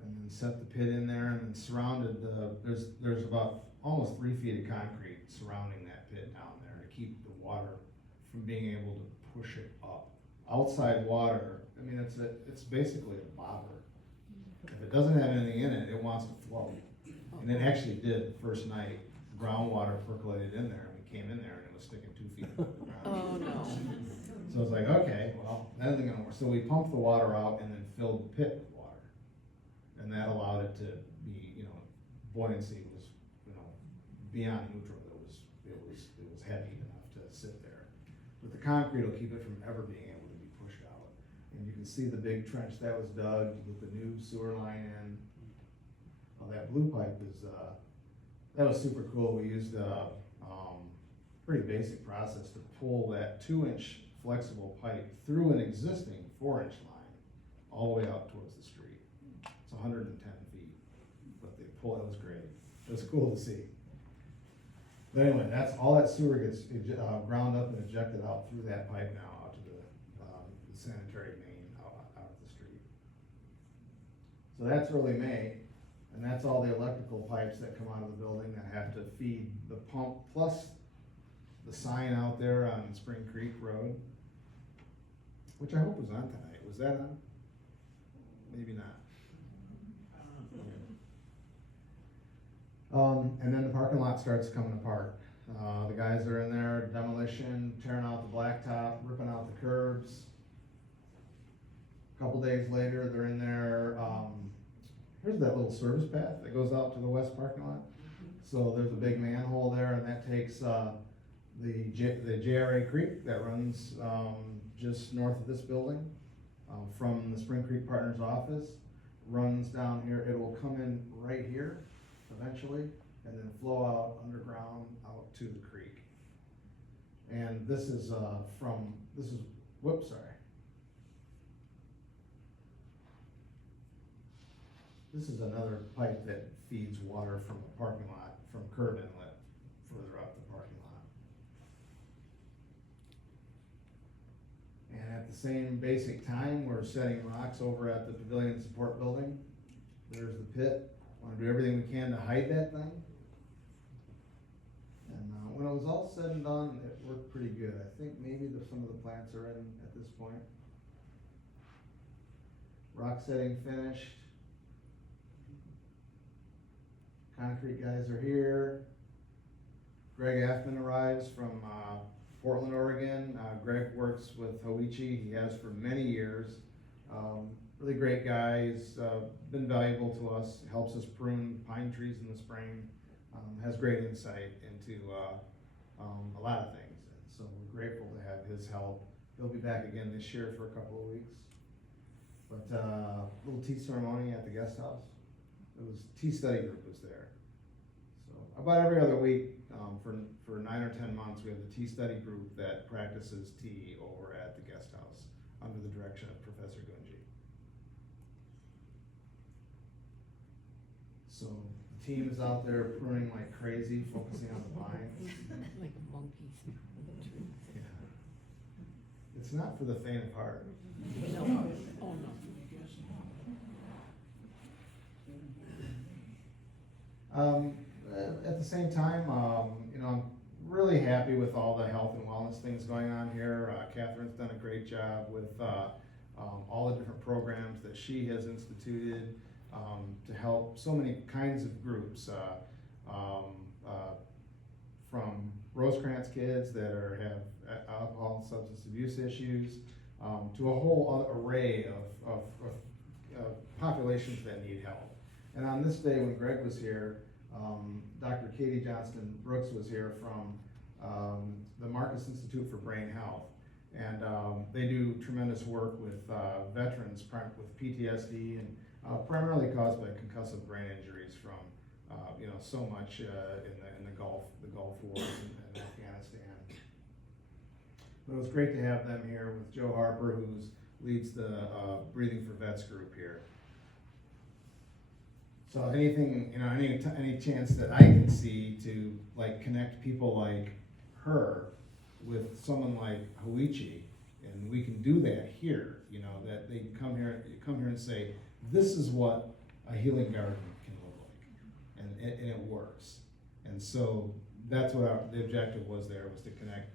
and then set the pit in there and then surrounded there's about almost 3 feet of concrete surrounding that pit down there to keep the water from being able to push it up. Outside water, I mean, it's basically a bobber. If it doesn't have anything in it, it wants to float. And it actually did the first night. Groundwater percolated in there, and we came in there and it was sticking 2 feet above the ground. Oh, no. So I was like, okay, well, that isn't gonna work. So we pumped the water out and then filled the pit with water. And that allowed it to be, buoyancy was, beyond neutral. It was heavy enough to sit there. But the concrete will keep it from ever being able to be pushed out. And you can see the big trench that was dug with the new sewer line in. Well, that blue pipe that was super cool. We used a pretty basic process to pull that 2-inch flexible pipe through an existing 4-inch line all the way out towards the street. It's 110 feet, but they pull it was great. It was cool to see. But anyway, that's all that sewer gets ground up and ejected out through that pipe now out to the sanitary main out of the street. So that's early May, and that's all the electrical pipes that come out of the building that have to feed the pump, plus the sign out there on Spring Creek Road, which I hope was on tonight. Was that on? Maybe not. And then the parking lot starts coming apart. The guys are in there, demolition, tearing out the blacktop, ripping out the curbs. A couple days later, they're in there, here's that little service path that goes out to the west parking lot. So there's a big manhole there, and that takes the JRA Creek that runs just north of this building, from the Spring Creek Partners office, runs down here. It will come in right here eventually, and then flow out underground out to the creek. And this is whoops, sorry. This is another pipe that feeds water from the parking lot, from curb inlet, further up the parking lot. And at the same basic time, we're setting rocks over at the Pavilion Support Building. There's the pit. Want to do everything we can to hide that thing. And when it was all said and done, it worked pretty good. I think maybe some of the plants are in at this point. Rock setting finished. Concrete guys are here. Greg Affman arrives from Portland, Oregon. Greg works with Hoichi. He has for many years. Really great guy. He's been valuable to us. Helps us prune pine trees in the spring. Has great insight into a lot of things. And so we're grateful to have his help. He'll be back again this year for a couple of weeks. But little tea ceremony at the guest house. It was tea study group was there. So about every other week for 9 or 10 months, we have the tea study group that practices tea over at the guest house under the direction of Professor Gunji. So the team is out there pruning like crazy, focusing on the pines. Like monkeys in the trees. Yeah. It's not for the faint of heart. No, oh no. At the same time, I'm really happy with all the health and wellness things going on here. Catherine's done a great job with all the different programs that she has instituted to help so many kinds of groups, from Rosecrans kids that have alcohol and substance abuse issues, to a whole array of populations that need help. And on this day when Greg was here, Dr. Katie Johnston Brooks was here from the Marcus Institute for Brain Health. And they do tremendous work with veterans with PTSD and primarily caused by concussive brain injuries from so much in the Gulf Wars and Afghanistan. But it was great to have them here with Joe Harper, who leads the Breathing for Vets group here. So anything, any chance that I can see to like connect people like her with someone like Hoichi, and we can do that here, that they come here and say, this is what a healing garden can look like, and it works. And so that's what the objective was there, was to connect.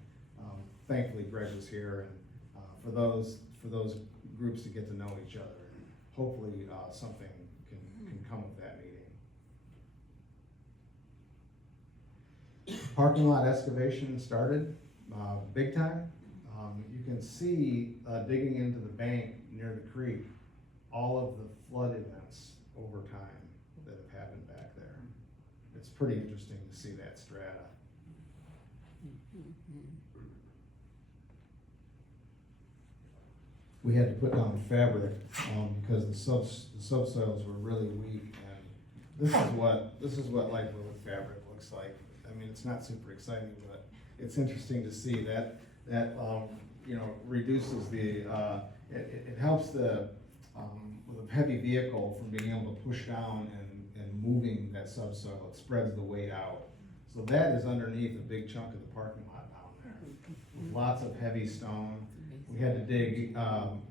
Thankfully, Greg was here, and for those groups to get to know each other, and hopefully something can come of that meeting. Parking lot excavation started big time. You can see digging into the bank near the creek all of the flood events over time that have happened back there. It's pretty interesting to see that strata. We had to put down fabric because the subsoils were really weak, and this is what life with fabric looks like. I mean, it's not super exciting, but it's interesting to see that reduces the it helps the with a heavy vehicle from being able to push down and moving that subsoil. It spreads the weight out. So that is underneath a big chunk of the parking lot down there, with lots of heavy stone. We had to dig,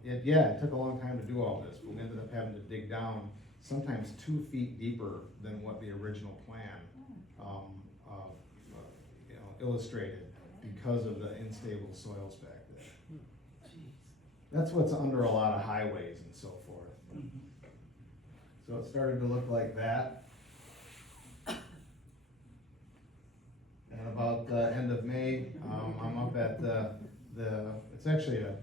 it took a long time to do all this, but we ended up having to dig down sometimes 2 feet deeper than what the original plan, illustrated because of the unstable soils back there. That's what's under a lot of highways and so forth. So it started to look like that. And about the end of May, I'm up at it's actually a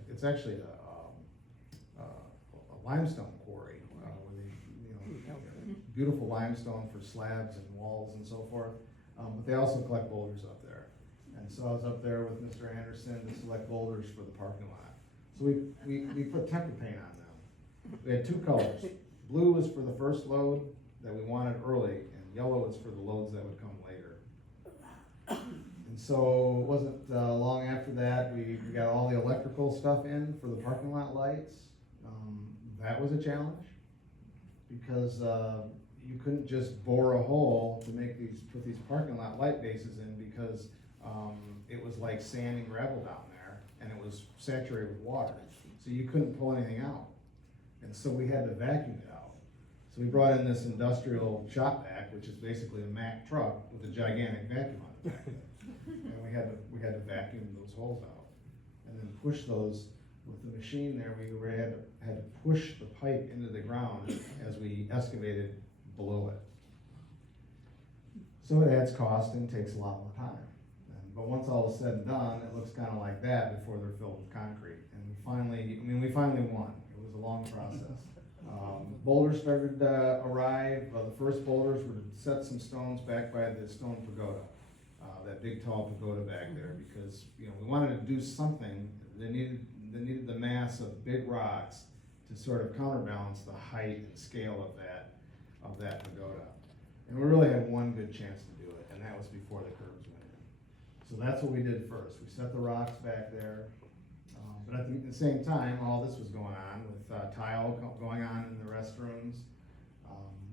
limestone quarry, with beautiful limestone for slabs and walls and so forth. But they also collect boulders up there. And so I was up there with Mr. Anderson to select boulders for the parking lot. So we put tempera paint on them. We had 2 colors. Blue was for the first load that we wanted early, and yellow was for the loads that would come later. And so it wasn't long after that, we got all the electrical stuff in for the parking lot lights. That was a challenge, because you couldn't just bore a hole to put these parking lot light bases in, because it was like sand and gravel down there, and it was saturated with water. So you couldn't pull anything out. And so we had to vacuum it out. So we brought in this industrial shop vac, which is basically a Mack truck with a gigantic vacuum on the back of it. And we had to vacuum those holes out. And then push those with the machine there. We had to push the pipe into the ground as we excavated below it. So it adds cost and takes a lot more time. But once all is said and done, it looks kind of like that before they're filled with concrete. And we finally won. It was a long process. Boulders started to arrive. The first boulders were to set some stones back by the stone pagoda, that big tall pagoda back there, because we wanted to do something. They needed the mass of big rocks to sort of counterbalance the height and scale of that pagoda. And we really had one good chance to do it, and that was before the curbs went in. So that's what we did first. We set the rocks back there. But at the same time, all this was going on with tile going on in the restrooms.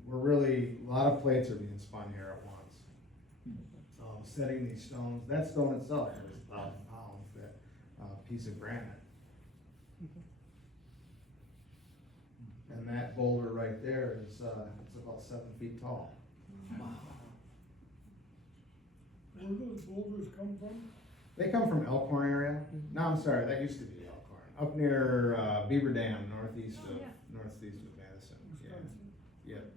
A lot of plates are being spun here at once. Setting these stones, that stone itself is 1,000 pounds, that piece of granite. And that boulder right there is it's about 7 feet tall. Where do those boulders come from? They come from Elkhorn area. No, I'm sorry, that used to be Elkhorn. Up near Beaver Dam, northeast of Madison. Yep.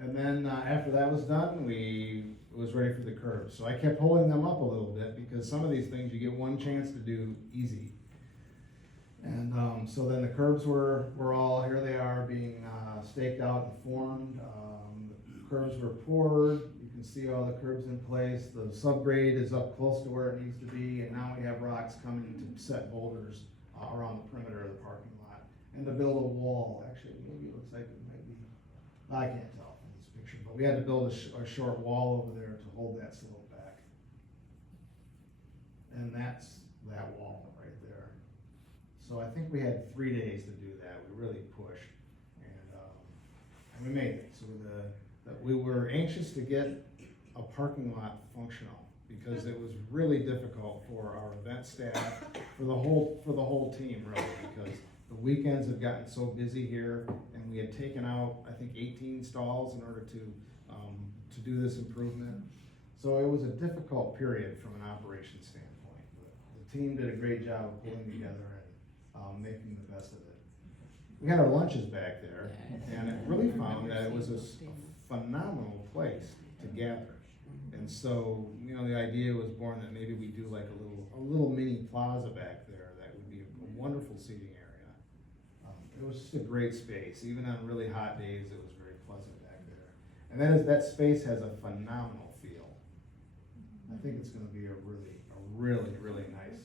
And then after that was done, it was ready for the curbs. So I kept holding them up a little bit, because some of these things you get one chance to do easy. And so then the curbs were all, here they are, being staked out and formed. The curbs were poured. You can see all the curbs in place. The subgrade is up close to where it needs to be, and now we have rocks coming to set boulders around the perimeter of the parking lot. And to build a wall, actually, maybe it looks like it might be, I can't tell from this picture, but we had to build a short wall over there to hold that slope back. And that's that wall right there. So I think we had 3 days to do that. We really pushed, and we made it. So we were anxious to get a parking lot functional, because it was really difficult for our event staff, for the whole team really, because the weekends have gotten so busy here, and we had taken out, I think, 18 stalls in order to do this improvement. So it was a difficult period from an operations standpoint. But the team did a great job of pulling together and making the best of it. We had our lunches back there, and it really found that it was a phenomenal place to gather. And so, the idea was born that maybe we do like a little mini plaza back there that would be a wonderful seating area. It was just a great space. Even on really hot days, it was very pleasant back there. And that space has a phenomenal feel. I think it's going to be a really nice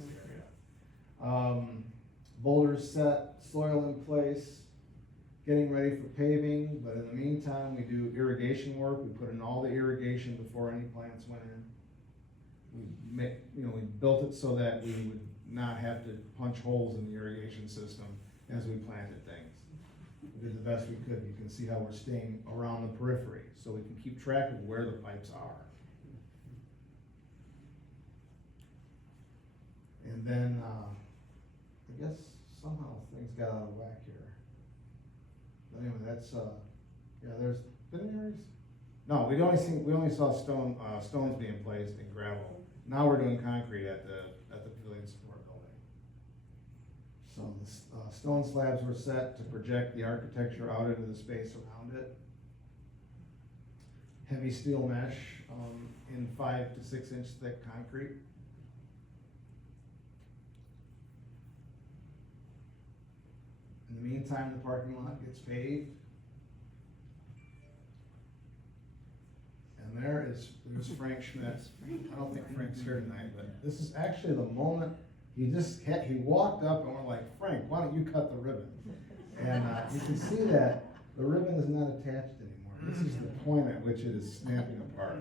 area. Boulders set, soil in place, getting ready for paving, but in the meantime, we do irrigation work. We put in all the irrigation before any plants went in. We built it so that we would not have to punch holes in the irrigation system as we planted things. We did the best we could. You can see how we're staying around the periphery, so we can keep track of where the pipes are. I guess somehow things got out of whack here. But anyway, that's, yeah, there's been areas. No, we only saw stones being placed and gravel. Now we're doing concrete at the pavilion support building. So the stone slabs were set to project the architecture out into the space around it. Heavy steel mesh in 5 to 6 inch thick concrete. In the meantime, the parking lot gets paved. And there's Frank Schmidt. I don't think Frank's here tonight, but this is actually the moment he walked up and we're like, Frank, why don't you cut the ribbon? And you can see that the ribbon is not attached anymore. This is the point at which it is snapping apart.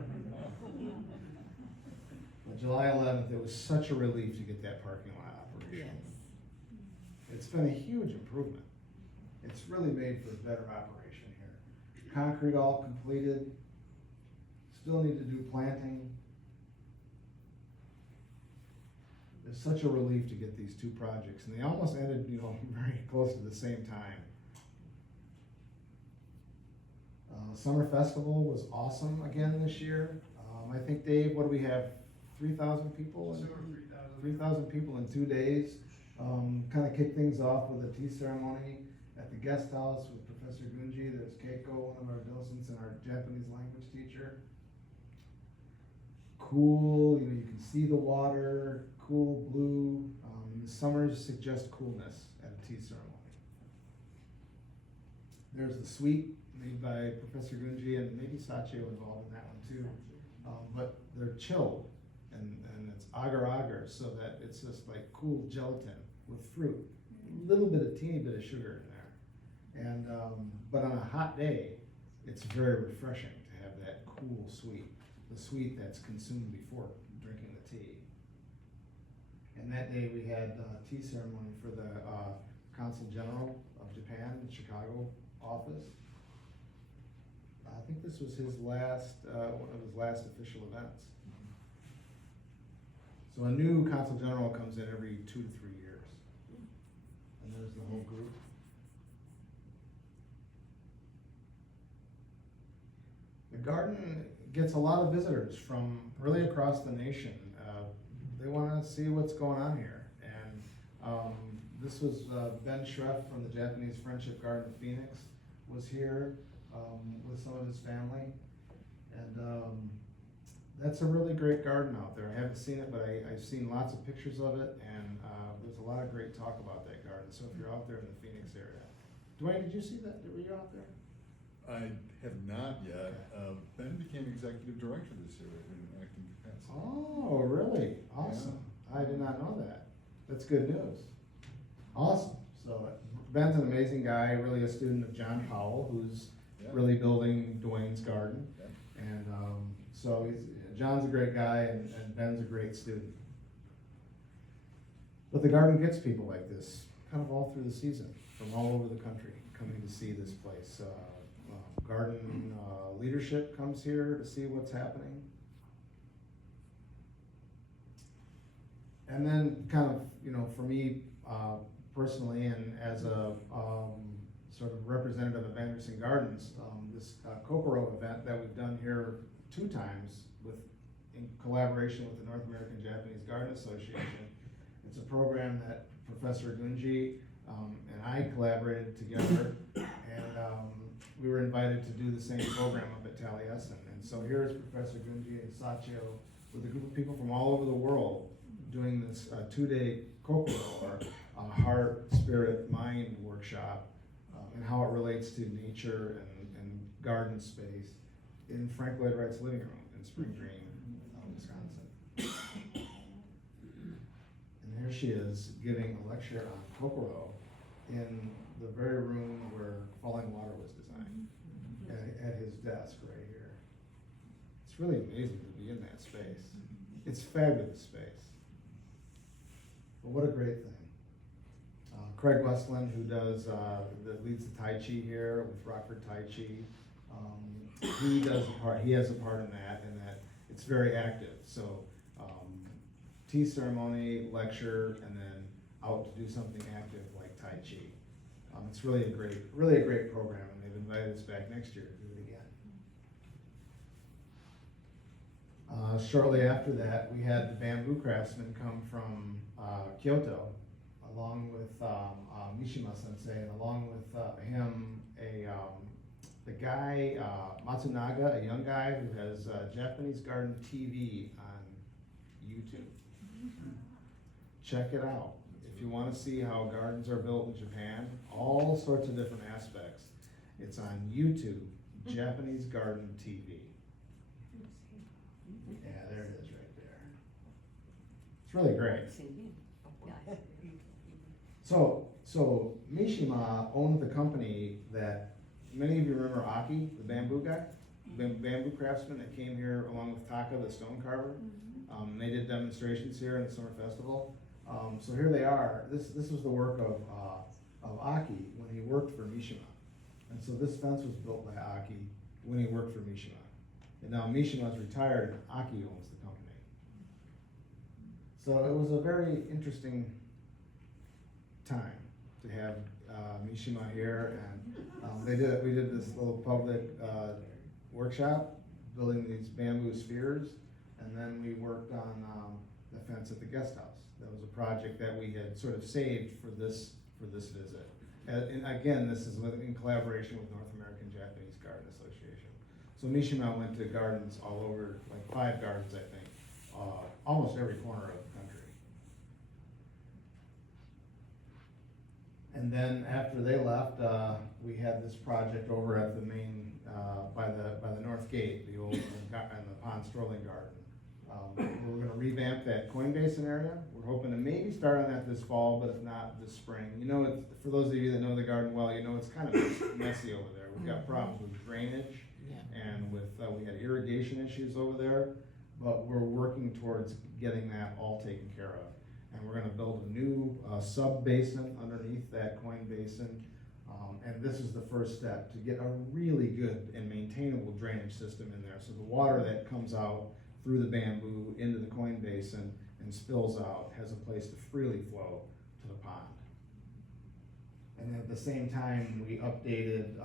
On July 11th, it was such a relief to get that parking lot operational. Yes. It's been a huge improvement. It's really made for better operation here. Concrete all completed. Still need to do planting. It's such a relief to get these two projects, and they almost ended, very close to the same time. Summer Festival was awesome again this year. I think, Dave, what do we have? 3,000 people? 3,000 people in 2 days. Kind of kicked things off with a tea ceremony at the guest house with Professor Gunji. There's Keiko, one of our docents, and our Japanese language teacher. Cool, you can see the water, cool blue. The summers suggest coolness at a tea ceremony. There's the suite made by Professor Gunji, and maybe Sachio involved in that one too. But they're chilled, and it's agar-agar, so that it's just like cool gelatin with fruit. A little bit, a teeny bit of sugar in there. And, but on a hot day, it's very refreshing to have that cool sweet. The sweet that's consumed before drinking the tea. And that day we had a tea ceremony for the Consul General of Japan in Chicago office. I think this was his last, one of his last official events. So a new Consul General comes in every 2 to 3 years. And there's the whole group. The garden gets a lot of visitors from really across the nation. They want to see what's going on here. And this was Ben Schreff from the Japanese Friendship Garden of Phoenix was here with some of his family. And that's a really great garden out there. I haven't seen it, but I've seen lots of pictures of it, and there's a lot of great talk about that garden. So if you're out there in the Phoenix area. Dwayne, did you see that? Were you out there? I have not yet. Ben became executive director this year in an acting capacity. Oh, really? Awesome. Yeah. I did not know that. That's good news. Awesome. So Ben's an amazing guy, really a student of John Powell, who's really building Dwayne's garden. Yeah. And so John's a great guy, and Ben's a great student. But the garden gets people like this kind of all through the season, from all over the country, coming to see this place. Garden leadership comes here to see what's happening. And then kind of, for me personally, and as a sort of representative of Anderson Gardens, this Kokoro event that we've done here 2 times in collaboration with the North American Japanese Garden Association. It's a program that Professor Gunji and I collaborated together, and we were invited to do the same program up at Taliesin. And so here's Professor Gunji and Sachio with a group of people from all over the world doing this 2-day kokoro, or heart, spirit, mind workshop, and how it relates to nature and garden space in Frank Lloyd Wright's living room in Spring Green, Wisconsin. And here she is giving a lecture on kokoro in the very room where Falling Water was designed, at his desk right here. It's really amazing to be in that space. It's fabulous space. But what a great thing. Craig Westland, who does, that leads the Tai Chi here with Rockford Tai Chi, he has a part in that, and that it's very active. So tea ceremony, lecture, and then out to do something active like Tai Chi. It's really a great program, and they've invited us back next year to do it again. Shortly after that, we had the bamboo craftsmen come from Kyoto, along with Mishima Sensei, and along with him, the guy Matsunaga, a young guy who has Japanese Garden TV on YouTube. Check it out. If you want to see how gardens are built in Japan, all sorts of different aspects, it's on YouTube, Japanese Garden TV. Yeah, there it is right there. It's really great. So Mishima owned the company that many of you remember Aki, the bamboo guy, bamboo craftsman that came here along with Taka, the stone carver. They did demonstrations here in the summer festival. So here they are. This was the work of Aki when he worked for Mishima. And so this fence was built by Aki when he worked for Mishima. And now Mishima's retired and Aki owns the company. So it was a very interesting time to have Mishima here, and we did this little public workshop building these bamboo spheres, and then we worked on the fence at the guest house. That was a project that we had sort of saved for this visit. And again, this is in collaboration with North American Japanese Garden Association. So Mishima went to gardens all over, like 5 gardens, I think, almost every corner of the country. And then after they left, we had this project over at the main, by the North Gate, the old, and the Pond Strolling Garden. We're gonna revamp that coin basin area. We're hoping to maybe start on that this fall, but if not, this spring. You know, for those of you that know the garden well, you know it's kind of messy over there. We've got problems with drainage, and with, we had irrigation issues over there, but we're working towards getting that all taken care of. And we're gonna build a new sub-basin underneath that coin basin. And this is the first step to get a really good and maintainable drainage system in there. So the water that comes out through the bamboo into the coin basin and spills out has a place to freely flow to the pond. And at the same time, we updated,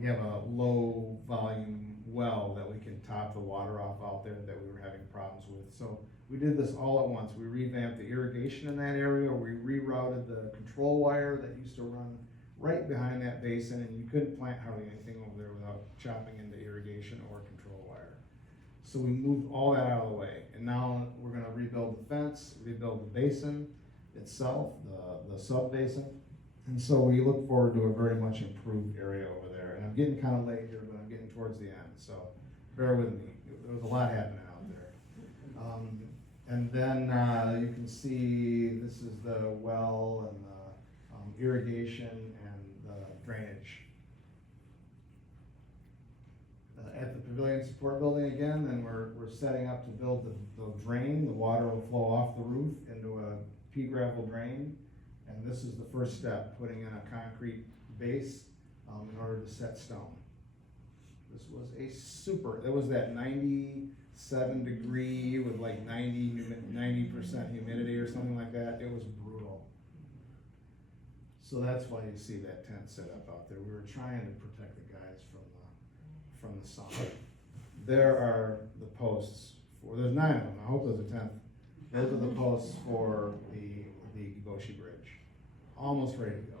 we have a low volume well that we can top the water off out there that we were having problems with. So we did this all at once. We revamped the irrigation in that area. We rerouted the control wire that used to run right behind that basin, and you couldn't plant hardly anything over there without chopping into irrigation or control wire. So we moved all that out of the way, and now we're gonna rebuild the fence, rebuild the basin itself, the sub-basin. And so we look forward to a very much improved area over there. And I'm getting kind of late here, but I'm getting towards the end, so bear with me. There was a lot happening out there. And then you can see this is the well and the irrigation and the drainage. At the Pavilion Support Building again, then we're setting up to build the drain. The water will flow off the roof into a pea gravel drain. And this is the first step, putting in a concrete base in order to set stone. This was it was that 97 degree with like 90% humidity or something like that. It was brutal. So that's why you see that tent set up out there. We were trying to protect the guys from the sun. There are the posts there's 9 of them. I hope there's a 10th. Those are the posts for the Giboshi Bridge. Almost ready to go.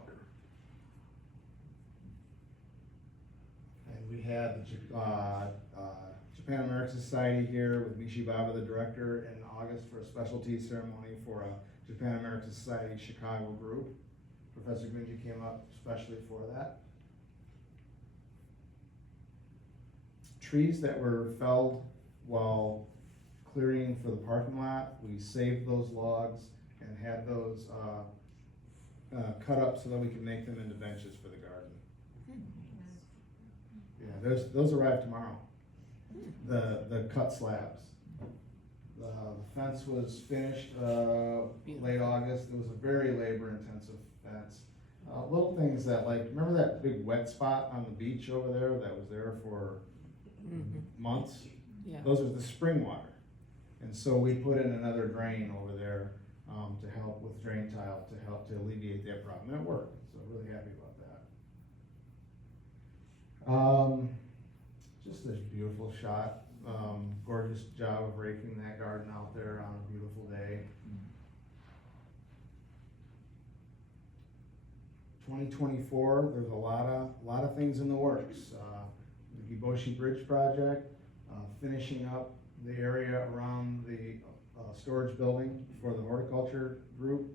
And we had the Japan American Society here with Mishi Baba, the director, in August for a specialty ceremony for a Japan American Society Chicago group. Professor Gunji came up especially for that. Trees that were felled while clearing for the parking lot, we saved those logs and had those cut up so that we can make them into benches for the garden. Yeah, those arrive tomorrow. The cut slabs. The fence was finished late August. It was a very labor-intensive fence. Little things that, like, remember that big wet spot on the beach over there that was there for months? Yeah. Those are the spring water. And so we put in another drain over there to help with drain tile, to help to alleviate that problem. And it worked, so really happy about that. Just this beautiful shot. Gorgeous job of raking that garden out there on a beautiful day. 2024, there's a lot of things in the works. The Giboshi Bridge project, finishing up the area around the storage building for the horticulture group.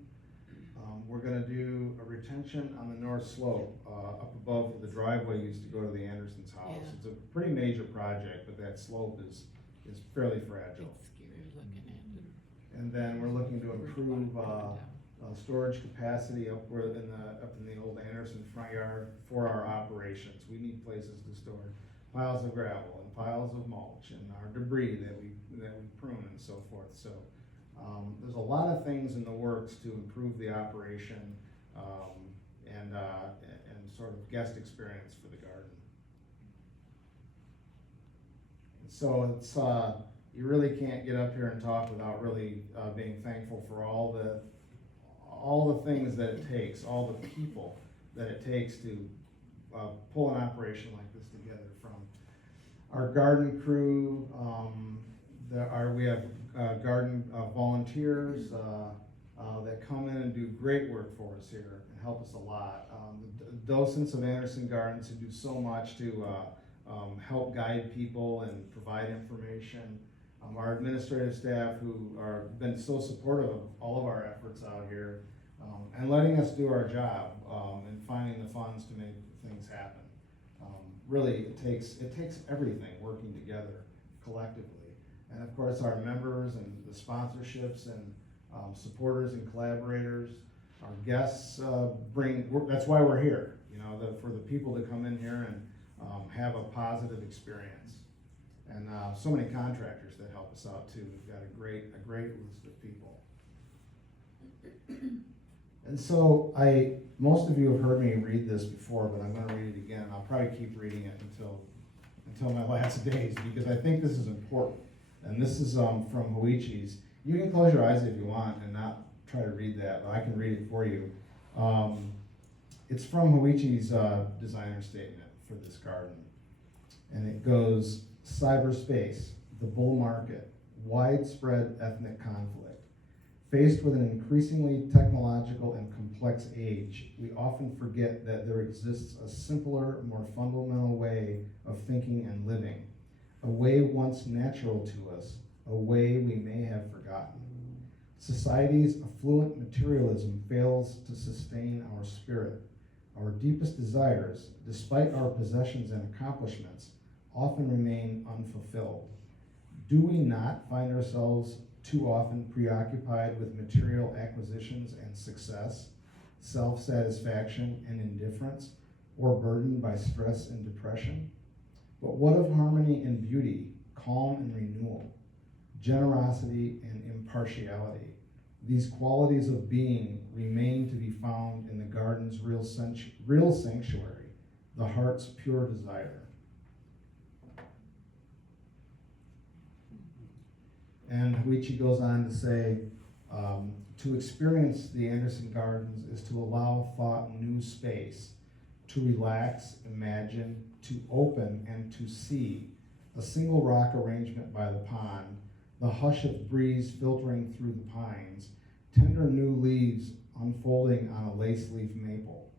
We're going to do a retention on the north slope up above where the driveway used to go to the Anderson's house. Yeah. It's a pretty major project, but that slope is fairly fragile. It's scary looking at it. And then we're looking to improve storage capacity up in the old Anderson front yard for our operations. We need places to store piles of gravel and piles of mulch and our debris that we prune and so forth. So there's a lot of things in the works to improve the operation and sort of guest experience for the garden. And so it's you really can't get up here and talk without really being thankful for all the things that it takes, all the people that it takes to pull an operation like this together. From our garden crew, we have garden volunteers that come in and do great work for us here and help us a lot. The docents of Anderson Gardens who do so much to help guide people and provide information. Our administrative staff who been so supportive of all of our efforts out here and letting us do our job and finding the funds to make things happen. Really, it takes everything working together collectively. And of course, our members and the sponsorships and supporters and collaborators, our guests that's why we're here, for the people to come in here and have a positive experience. And so many contractors that help us out too. We've got a great list of people. And so most of you have heard me read this before, but I'm going to read it again. I'll probably keep reading it until my last days because I think this is important. And this is from Hoichi's. You can close your eyes if you want and not try to read that, but I can read it for you. It's from Hoichi's designer statement for this garden. And it goes, cyberspace, the bull market, widespread ethnic conflict. Faced with an increasingly technological and complex age, we often forget that there exists a simpler, more fundamental way of thinking and living, a way once natural to us, a way we may have forgotten. Society's affluent materialism fails to sustain our spirit. Our deepest desires, despite our possessions and accomplishments, often remain unfulfilled. Do we not find ourselves too often preoccupied with material acquisitions and success, self-satisfaction and indifference, or burdened by stress and depression? But what of harmony and beauty, calm and renewal, generosity and impartiality? These qualities of being remain to be found in the garden's real sanctuary, the heart's pure desire. And Hoichi goes on to say, to experience the Anderson Gardens is to allow thought new space, to relax, imagine, to open, and to see. A single rock arrangement by the pond, the hush of breeze filtering through the pines, tender new leaves unfolding on a lace leaf maple,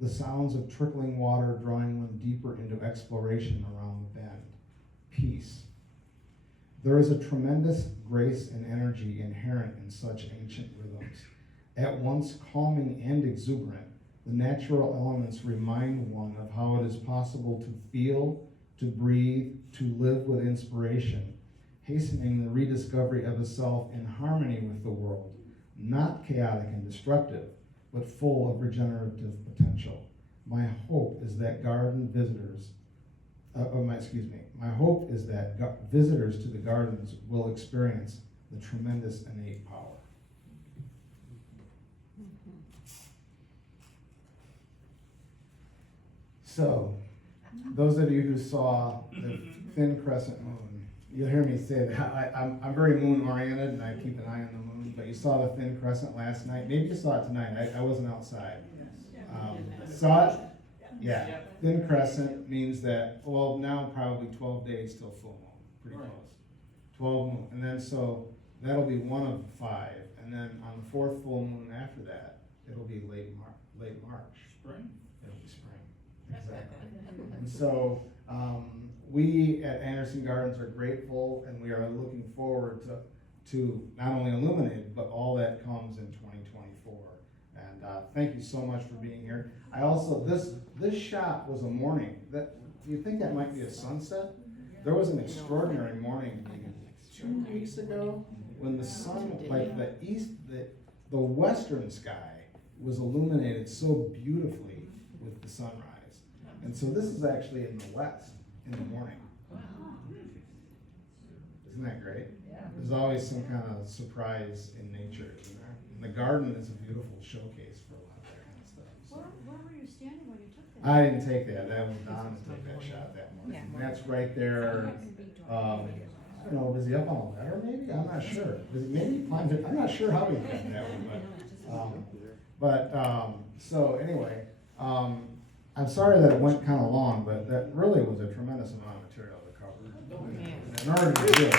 the sounds of trickling water drawing one deeper into exploration around the bend. Peace. There is a tremendous grace and energy inherent in such ancient rhythms. At once calming and exuberant, the natural elements remind one of how it is possible to feel, to breathe, to live with inspiration, hastening the rediscovery of a self in harmony with the world, not chaotic and destructive, but full of regenerative potential. My hope is that my hope is that visitors to the gardens will experience the tremendous innate power. So, those of you who saw the thin crescent moon you'll hear me say that, I'm very moon oriented and I keep an eye on the moon, but you saw the thin crescent last night, maybe you saw it tonight, I wasn't outside. Saw it? Yeah, thin crescent means that, well, now probably 12 days till full moon, pretty close. 12 moon, and then so that'll be one of 5, and then on the 4th full moon after that, it'll be late March. Spring. It'll be spring, exactly. And so, we at Anderson Gardens are grateful, and we are looking forward to not only Illuminated, but all that comes in 2024. And thank you so much for being here. I also, this shot was a morning. Do you think that might be a sunset? There was an extraordinary morning, maybe 2 weeks ago, when the sun, like the western sky was illuminated so beautifully with the sunrise. And so this is actually in the west in the morning. Isn't that great? There's always some kind of surprise in nature, isn't there? And the garden is a beautiful showcase for a lot of that kind of stuff. So. Where were you standing when you took that? I didn't take that. That was Don that took that shot that morning. And that's right there. I don't know, was he up on a ladder maybe? I'm not sure. Maybe he climbed it. I'm not sure how he did that one, so anyway, I'm sorry that it went kind of long, but that really was a tremendous amount of material to cover in order to do it.